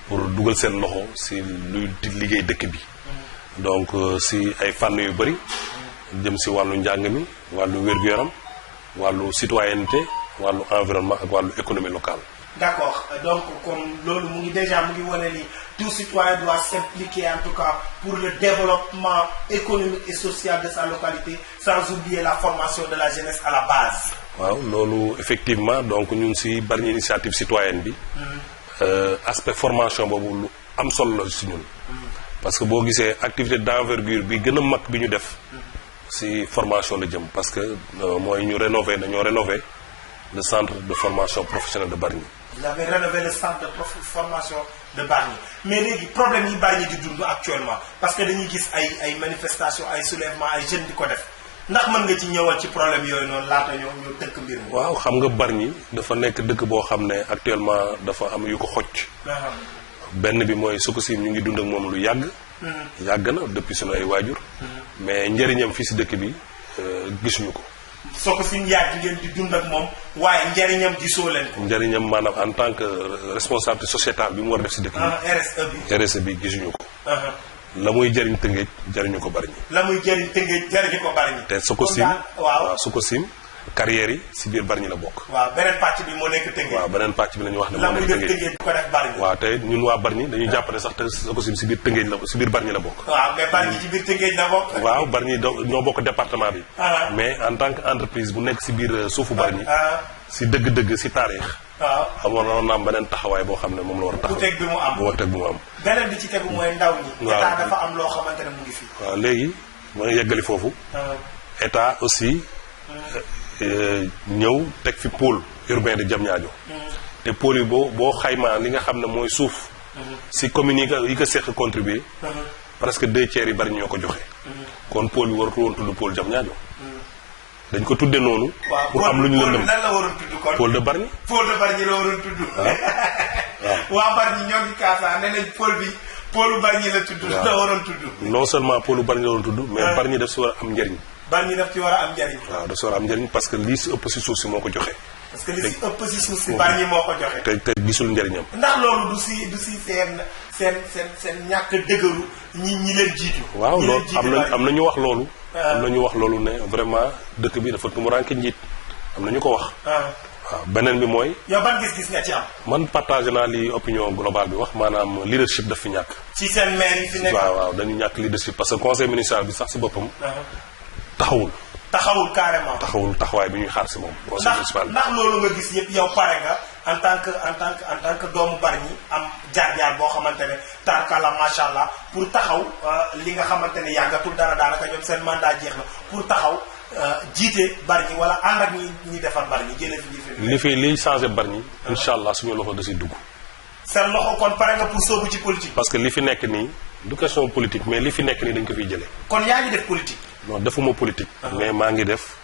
pour dugal seen loxo si luy di liggéey dëkk bi. donc si ay fànn yu bëri. jëm si wàllu njàng mi wàllu wér-gu-yaram wàllu citoyenneté wàllu environnement ak wàllu économie locale. d'accord donc comme loolu mu ngi déjà mu ngi wane ni tout citoyen doit s'impliquer en tout cas pour le développement économique et social de sa localité sans oublier la formation de la jeunesse à la base. waaw loolu effectivement donc ñun si Bargny initiative citoyenne bi. aspect formation boobu lu am solo la si ñun. parce que boo gisee activité d'envergure bi gën a mag bi ñu def. si formation la jëm parce que mooy ñu dañoo rénover le centre de formation professionnelle de Bargny. vous avez rénové le centre de formation de Bargny mais léegi problème yi Bargny di dund actuellement parce que dañuy gis ay manifestations ay soulèvements ay jeunes di ko def ndax mën nga ci ñëwal ci problème yooyu noonu laata ñu tënk mbir mi. waaw xam nga Bargny dafa nekk dëkk boo xam ne actuellement dafa am yu ko xocc. benn bi mooy Sococim ñu ngi dund ak moom lu yàgg. yàgg na depuis sunu ay waajur. mais njëriñam fii si dëkk bi gisuñu ko. Sococim yàgg ngeen di dund ak moom waaye njëriñam gisoo leen ko. njëriñam maanaam en tant que responsabilité sociétale bi mu war a def si dëkk bi. RSE bi gisuñu ko. la muy jëriñ Tëngéej jëriñu ko Bargny. la muy jëriñ Tëngéej jëriñu ko Bargny. te Sococim waaw Sococim carrière yi si biir Bargny la bokk. waaw beneen pàcc bi moo nekk Tëngéej. waaw beneen pàcc bi la ñu wax ne la moo muy nekk def Tëngéej du ko def Bargny. waaw te ñun waa Bargny dañuy jàpp ne sax te Sococim si biir Tëngéej la si biir Bargny la bokk. waaw mais Bargny ci biir Tëngéej la bokk. waaw Bargny ñoo bokk département bi. mais en tant que entreprise bu nekk si biir suufu Bargny. si dëgg-dëgg si taarix. waaw amoon na am beneen taxawaay boo xam ne moom la war a taxaw. bu teg bi mu am bu teg bi mu am. beneen bi ci tegu mooy ndaw ñi. waaw état dafa am loo xamante ne mu ngi fi. waaw léegi ma yeggali foofu. état aussi ñëw teg fi pôle urbain de Diamniadio. te pôle yi boo xaymaa li nga xam ne mooy suuf. si communes yi ko seq contribuer. presque 2/3 yi Bargny ñoo ko joxe. kon pôle bi waratu woon tudd pôle Diamniadio. dañ ko tudde noonu. pour am lu ñu lëndëm lan la waroon tudd kon. pôle de Bargny. pôle de Bargny la waroon tudd. waaw waa Bargny ñoo ngi kaasa nee nañ pôle bi pôle Bargny la tudd. waaw la waroon tudd. non seulement pôle Bargny la waroon tudd. mais Bargny daf si war a am njëriñ. Bargny daf ci war a am njëriñ. waaw daf si war a am njëriñ parce que lii si ëpp si suuf si moo ko joxe. parce que li si ëpp si suuf si Bargny moo ko joxe. te gisul njëriñam. ndax loolu du si seen ñàkk dëgëru ñi leen jiitu. waaw ñi loolu leen jiitu am na ñu wax loolu. am na ñu wax loolu ne vraiment dëkk bi dafa tumuraanke njiit am na ñu ko wax. waaw beneen bi mooy. yow ban gis-gis nga ci am. man partagé naa li opinion globale bi wax maanaam leadership daf fi ñàkk. ci seen maire yi fi nekk. waaw dañu ñàkk leadership parce que conseil municipal bi sax si boppam. taxawul carrément. taxawul taxawaay bi ñuy xaar si moom. conseil municipal bi ndax loolu nga gis yëpp yow pare nga en tant que doomu Bargny am jaar-jaar boo xamante ne tarkala macha allah pour taxaw li nga xamante ne yàggatul dara daanaka ñoom seen mandat jeex na pour taxaw jiite Bargny wala ànd ak ñi defar Bargny jëlee fi liy changé Bargny incha allah suñu loxo da si dugg. seen loxo kon pare nga pour soobu ci politique. parce que li fi nekk nii du question politique mais li fi nekk nii dañ ko fiy jëlee. kon yaa ngi def politique. non defuma politique. mais maa ngi def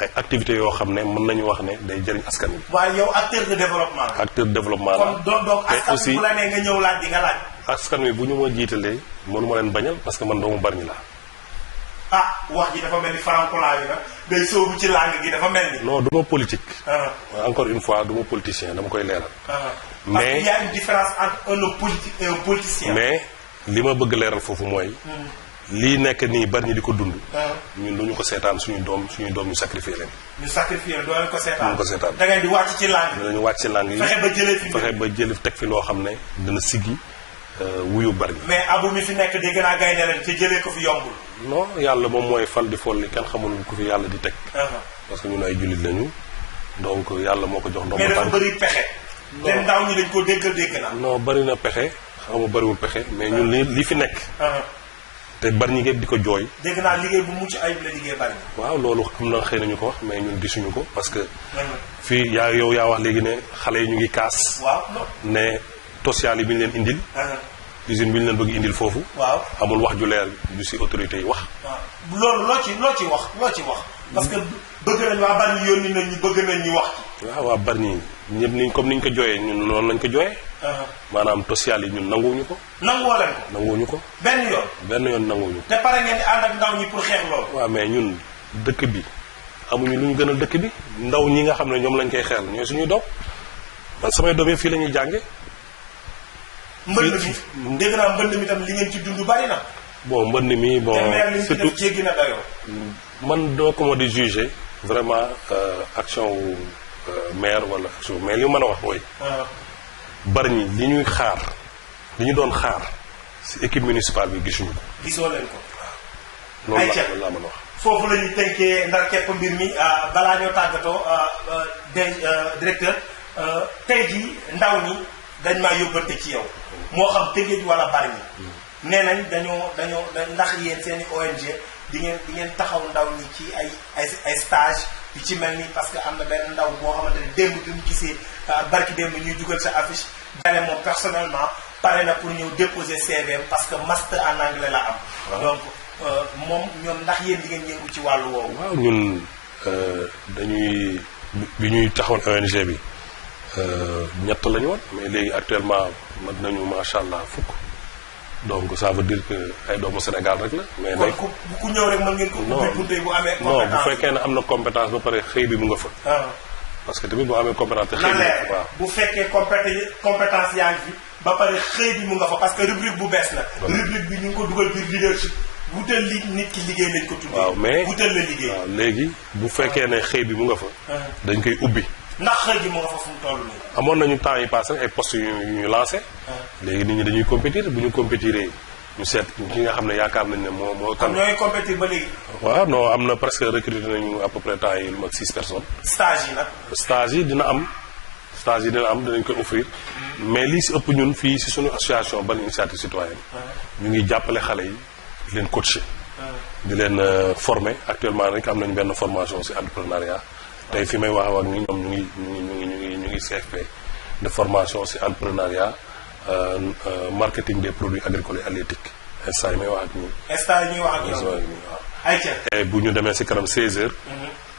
ay activités yoo xam ne mën nañu wax ne day jëriñ askan wi. waaye yow acteur de développement. acteur de développement la kon donc askan wi bu la nee nga ñëw laaj di nga laaj. askan wi bu ñu ma jiitalee mënuma leen bañal parce que man doomu Bargny laa. ah wax ji dafa mel ni faram-kolaa yi nag day sóobu ci langue gi dafa mel ni. non du ma politique. encore une fois du ma politicien dama koy leeral. mais parce qu'il y a une différence entre un homme politique et un politicien. mais li ma bëgg leeral foofu mooy. lii nekk nii Bargny di ko dund. ñun du ñu ko seetaan suñu doom ñu sacrifier leen. ñu sacrifier leen doo leen ko seetaan. du ñu ko seetaan da ngeen di wàcc ci langue. dinañu wàcc ci langue yi fexe ba jëlee teg fi loo xam ne dina siggi wuyu Bargny. mais abu mi fi nekk dégg naa gaynde leen te jëlee ko fi yombul. non yàlla moom mooy fal di folli kenn xamul ku fi yàlla di teg. parce que ñun ay jullit lañu donc yàlla moo ko jox ndox. mais dafa bëri pexe. te ndaw ñi dañ ko dégg naa. non bëri na pexe xaw ma bëriwul pexe mais ñun li fi nekk. te Bargny gépp di ko jooy. dégg naa liggéey bu mucc ayib la liggéey Bargny. waaw loolu am na xëy na ñu ko wax mais ñun gisuñu ko parce que. fii yow yaa wax léegi ne xale yi ñu ngi kaas. waaw ne social yi bi ñu leen indil. usine bi ñu leen bëgg indil foofu. waaw amul wax ju leer ju ci autorités yi wax. waaw loolu loo ci wax. parce que bëgg nañ waa Bargny yónni nañ ñu bëgg nañ ñu wax ci. waaw waa Bargny ñëpp ni comme ni ñu ko jooyee ñun noonu lañ ko jooyee. maanaam social yi ñun nanguwuñu ko. nanguwoo leen ko. nanguwuñu ko. benn yoon nanguwuñu ko. te pare ngeen di ànd ak ndaw ñi pour xeex loolu. waaw mais ñun dëkk bi amuñu lu ñu gënal dëkk bi ndaw ñi nga xam ne ñoom lañ koy xeexal ñooy suñuy doom man samay doom yi fii la ñuy jànge. mbënd mi dégg naa mbënd mi tam li ngeen ci dund bari na. bon mbënd mi bon surtout te jéggi na dayoo. man doo ko ma di juger vraiment action wu maire wala action mais li ma mën a wax mooy. Bargny li ñuy xaar li ñu doon xaar ci équipe municipale bi gisuñu ko. gisoo leen ko. loolu laa mën a wax. foofu la ñuy tënkee ndar képp mbir mi balaa ñoo tàggatoo directeur tey jii ndaw ñi dañ maa yóbbante ci yow moo xam Tëngéej wala Bargny nee nañ dañoo ndax yéen seen i ONG di ngeen taxaw ndaw ñi ci ay stage yu ci mel nii parce que am na benn ndaw boo xamante ne démb bi mu gisee barki démb ñuy dugal sa affiche dane moom personnellement pare na pour ñëw déposer CV parce que master en anglais la am. donc moom ñoom ndax yéen di ngeen yëngu ci wàllu woowu. waaw ñun dañuy bi ñuy taxawal ONG bi ñett la ñu woon mais léegi actuellement mat nañu macha allah fukk donc ça veut dire que ay doomu Sénégal rek la. mais nag ku ñëw rek mën ngeen ko. non bu amee compétence non bu fekkee ne am na compétence ba pare xëy bi mu nga fa. parce que tamit boo amee compétence te xëy bi waaw bu fekkee compétence yaa ngi fi ba pare xëy bi mu nga fa parce que rubrique bu bees la. rubrique bi ñu ngi ko dugal biir leadership. wutal nit ki liggéey lañ ko tuddee. waaw mais wutal la liggéey. waaw léegi bu fekkee ne xëy bi mu nga fa. dañ koy ubbi. ndax xëy bi mu nga fa fu mu toll nii. amoon nañu temps yi passé ay postes yu ñu lancé. léegi nit ñi dañuy compétir bu ñu compétiree ñu seet ki nga xam ne yaakaar nañ ne moo kon ñooy compétir ba léegi. waaw non am na presque recruté nañu à peu près temps yi lu mag 6 personnes. stage yi nag. stage yi dina am dinañ koy offrir. mais lii si ëpp ñun fii si suñu association Bargny initiative citoyenne. ñu ngi jàppale xale yi di leen coacher. di leen former actuellement rek am nañu benn formation si entrepreneuriat. tey fi may wax ak ni ñoom ñu ngi CFP de formation ci entrepreneuriat marketing des produits agricoles et halieutiques instant yi may wax ak ñi. instant yi ñuy wax ak ñoom waaw. bu ñu demee ci kanam 16h.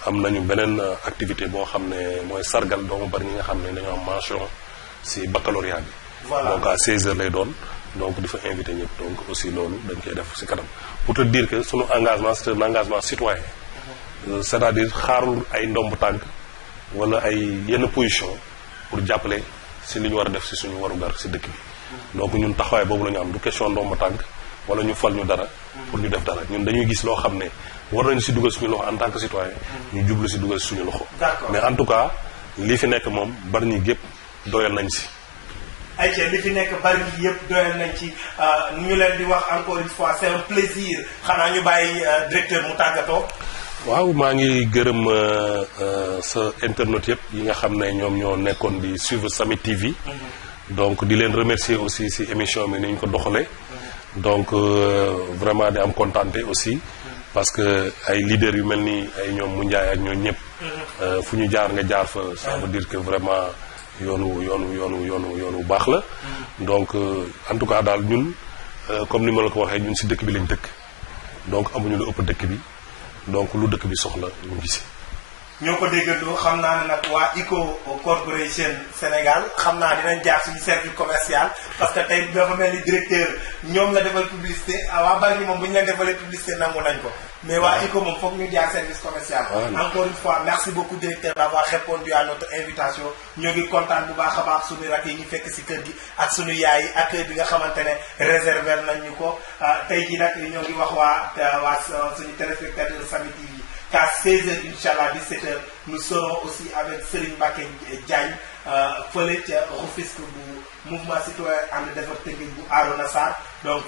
am nañu beneen activité boo xam ne mooy sargal doomu Bargny ñi nga xam ne dañoo am mention ci baccalauréat bi. voilà donc à 16h lay doon donc di fa invité ñëpp donc aussi loolu dañ koy def ci kanam pour te dire que sunu engagement c'est un engagement citoyen. c'est-à-dire xaarul ay ndomb tànk wala ay yenn position pour jàppale ci li ñu war a def ci suñu warugar ci dëkk bi. donc ñun taxawaay boobu la ñu am du question ndomb tànk wala ñu fal ñu dara pour ñu def dara ñun dañuy gis loo xam ne war nañu ci dugal suñu loxo en tant que citoyen ñu jublu ci dugal suñu loxo. mais en tout cas lii fi nekk moom Bargny gépp doyal nañ ci. ayca li fi nekk Bargny yëpp doyal nañ ci ñu leen di wax encore une fois c'est un plaisir xanaa ñu bàyyi directeur mu tàggatoo. waaw maa ngi gërëm sa internautes yëpp yi nga xam ne ñoom ñoo nekkoon di suivre Summit TV. donc di leen remercier aussi ci émission bi ni ñu ko doxalee. donc vraiment di am contenté aussi. parce que ay leaders yu mel ni ay ñoom mu Ndiaye ak ñoom ñëpp. fu ñu jaar nga jaar fa. ça veut dire que vraiment yoonu baax la. donc en tout cas daal ñun comme ni ma la ko waxee ñun ci dëkk bi lañ dëkk. donc amuñu lu ëpp dëkk bi. donc lu dëkk bi soxla ñu ngi ci. ñoo ko déggandoo xam naa ne nag waa ICO Corporation Sénégal xam naa dinañ jaar suñu service commercial parce que tey dafa mel ni directeur ñoom la defal publicité waa Bargny moom bu ñu leen defalee publicité nangu nañ ko mais waa ICO moom foog ñu jaar service commercial. Encore une fois merci beaucoup directeur d'avoir répondu à notre invitation ñoo ngi kontaan bu baax a baax suñu rakk yi ñu fekk si kër gi ak suñu yaay yi accueil bi nga xamante ne réserver nañ ñu ko tey jii nag ñoo ngi wax waa suñu téléspectateur Samy TV qu'à 16h inchallah 17h nous serons aussi avec Serigne Mbacké Diagne fële ca Rufisque bu mouvement citoyen ànd defar Tëngéej bu Arona Sarr donc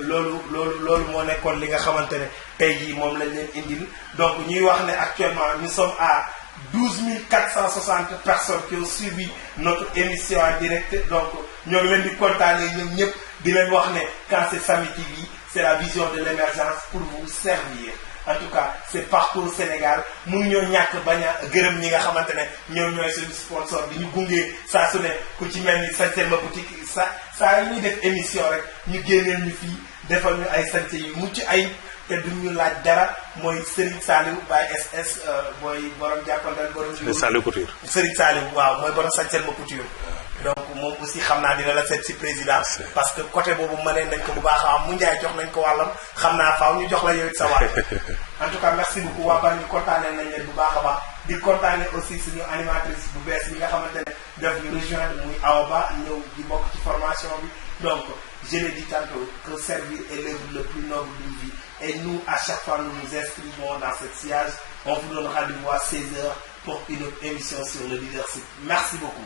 loolu moo nekkoon li nga xamante ne tey jii moom lañ leen indil donc ñuy wax ne actuellement nous sommes à 12 460 personnes qui ont suivi notre émission en direct donc ñoo ngi leen di kontaanee ñoom ñëpp di leen wax ne quand c'est Samy TV c'est la vision de l'émergence pour vous servir. En tout cas c'est partout au Sénégal mënuñoo ñàkk bañ a gërëm ñi nga xamante ne ñoom ñooy suñu sponsor bi ñu gungee saa su ne ku ci mel ni Sañse Ma Boutique saa yi ñuy def émission rek ñu génneel ñu fii defal ñu ay sañse yu mucc ay te duñu laaj dara mooy Serigne Saliou Baye SS mooy borom jàppandal borom. Saliou Couture. Serigne Saliou waaw mooy borom Sañse Ma Couture. donc moom aussi xam naa dina la seet si président parce que côté boobu mënee nañ ko bu baax a am mu njaay jox nañ ko wàllam xam naa faaw ñu jox la yow it sa wàll en tout cas merci beaucoup waa Bargny kontaanee nañ leen bu baax a baax di kontaanee aussi suñu animatrice bu bees bi nga xamante ne def ñu rejoindre muy Awa Ba ñëw di bokk ci formation bi donc je l'ai dit tantôt que servir est l'œuvre le plus noble d'une vie et nous à chaque fois nous nous inscrivons dans cette sillage on vous donne rendez-vous à 16h pour une autre émission sur le leadership merci beaucoup.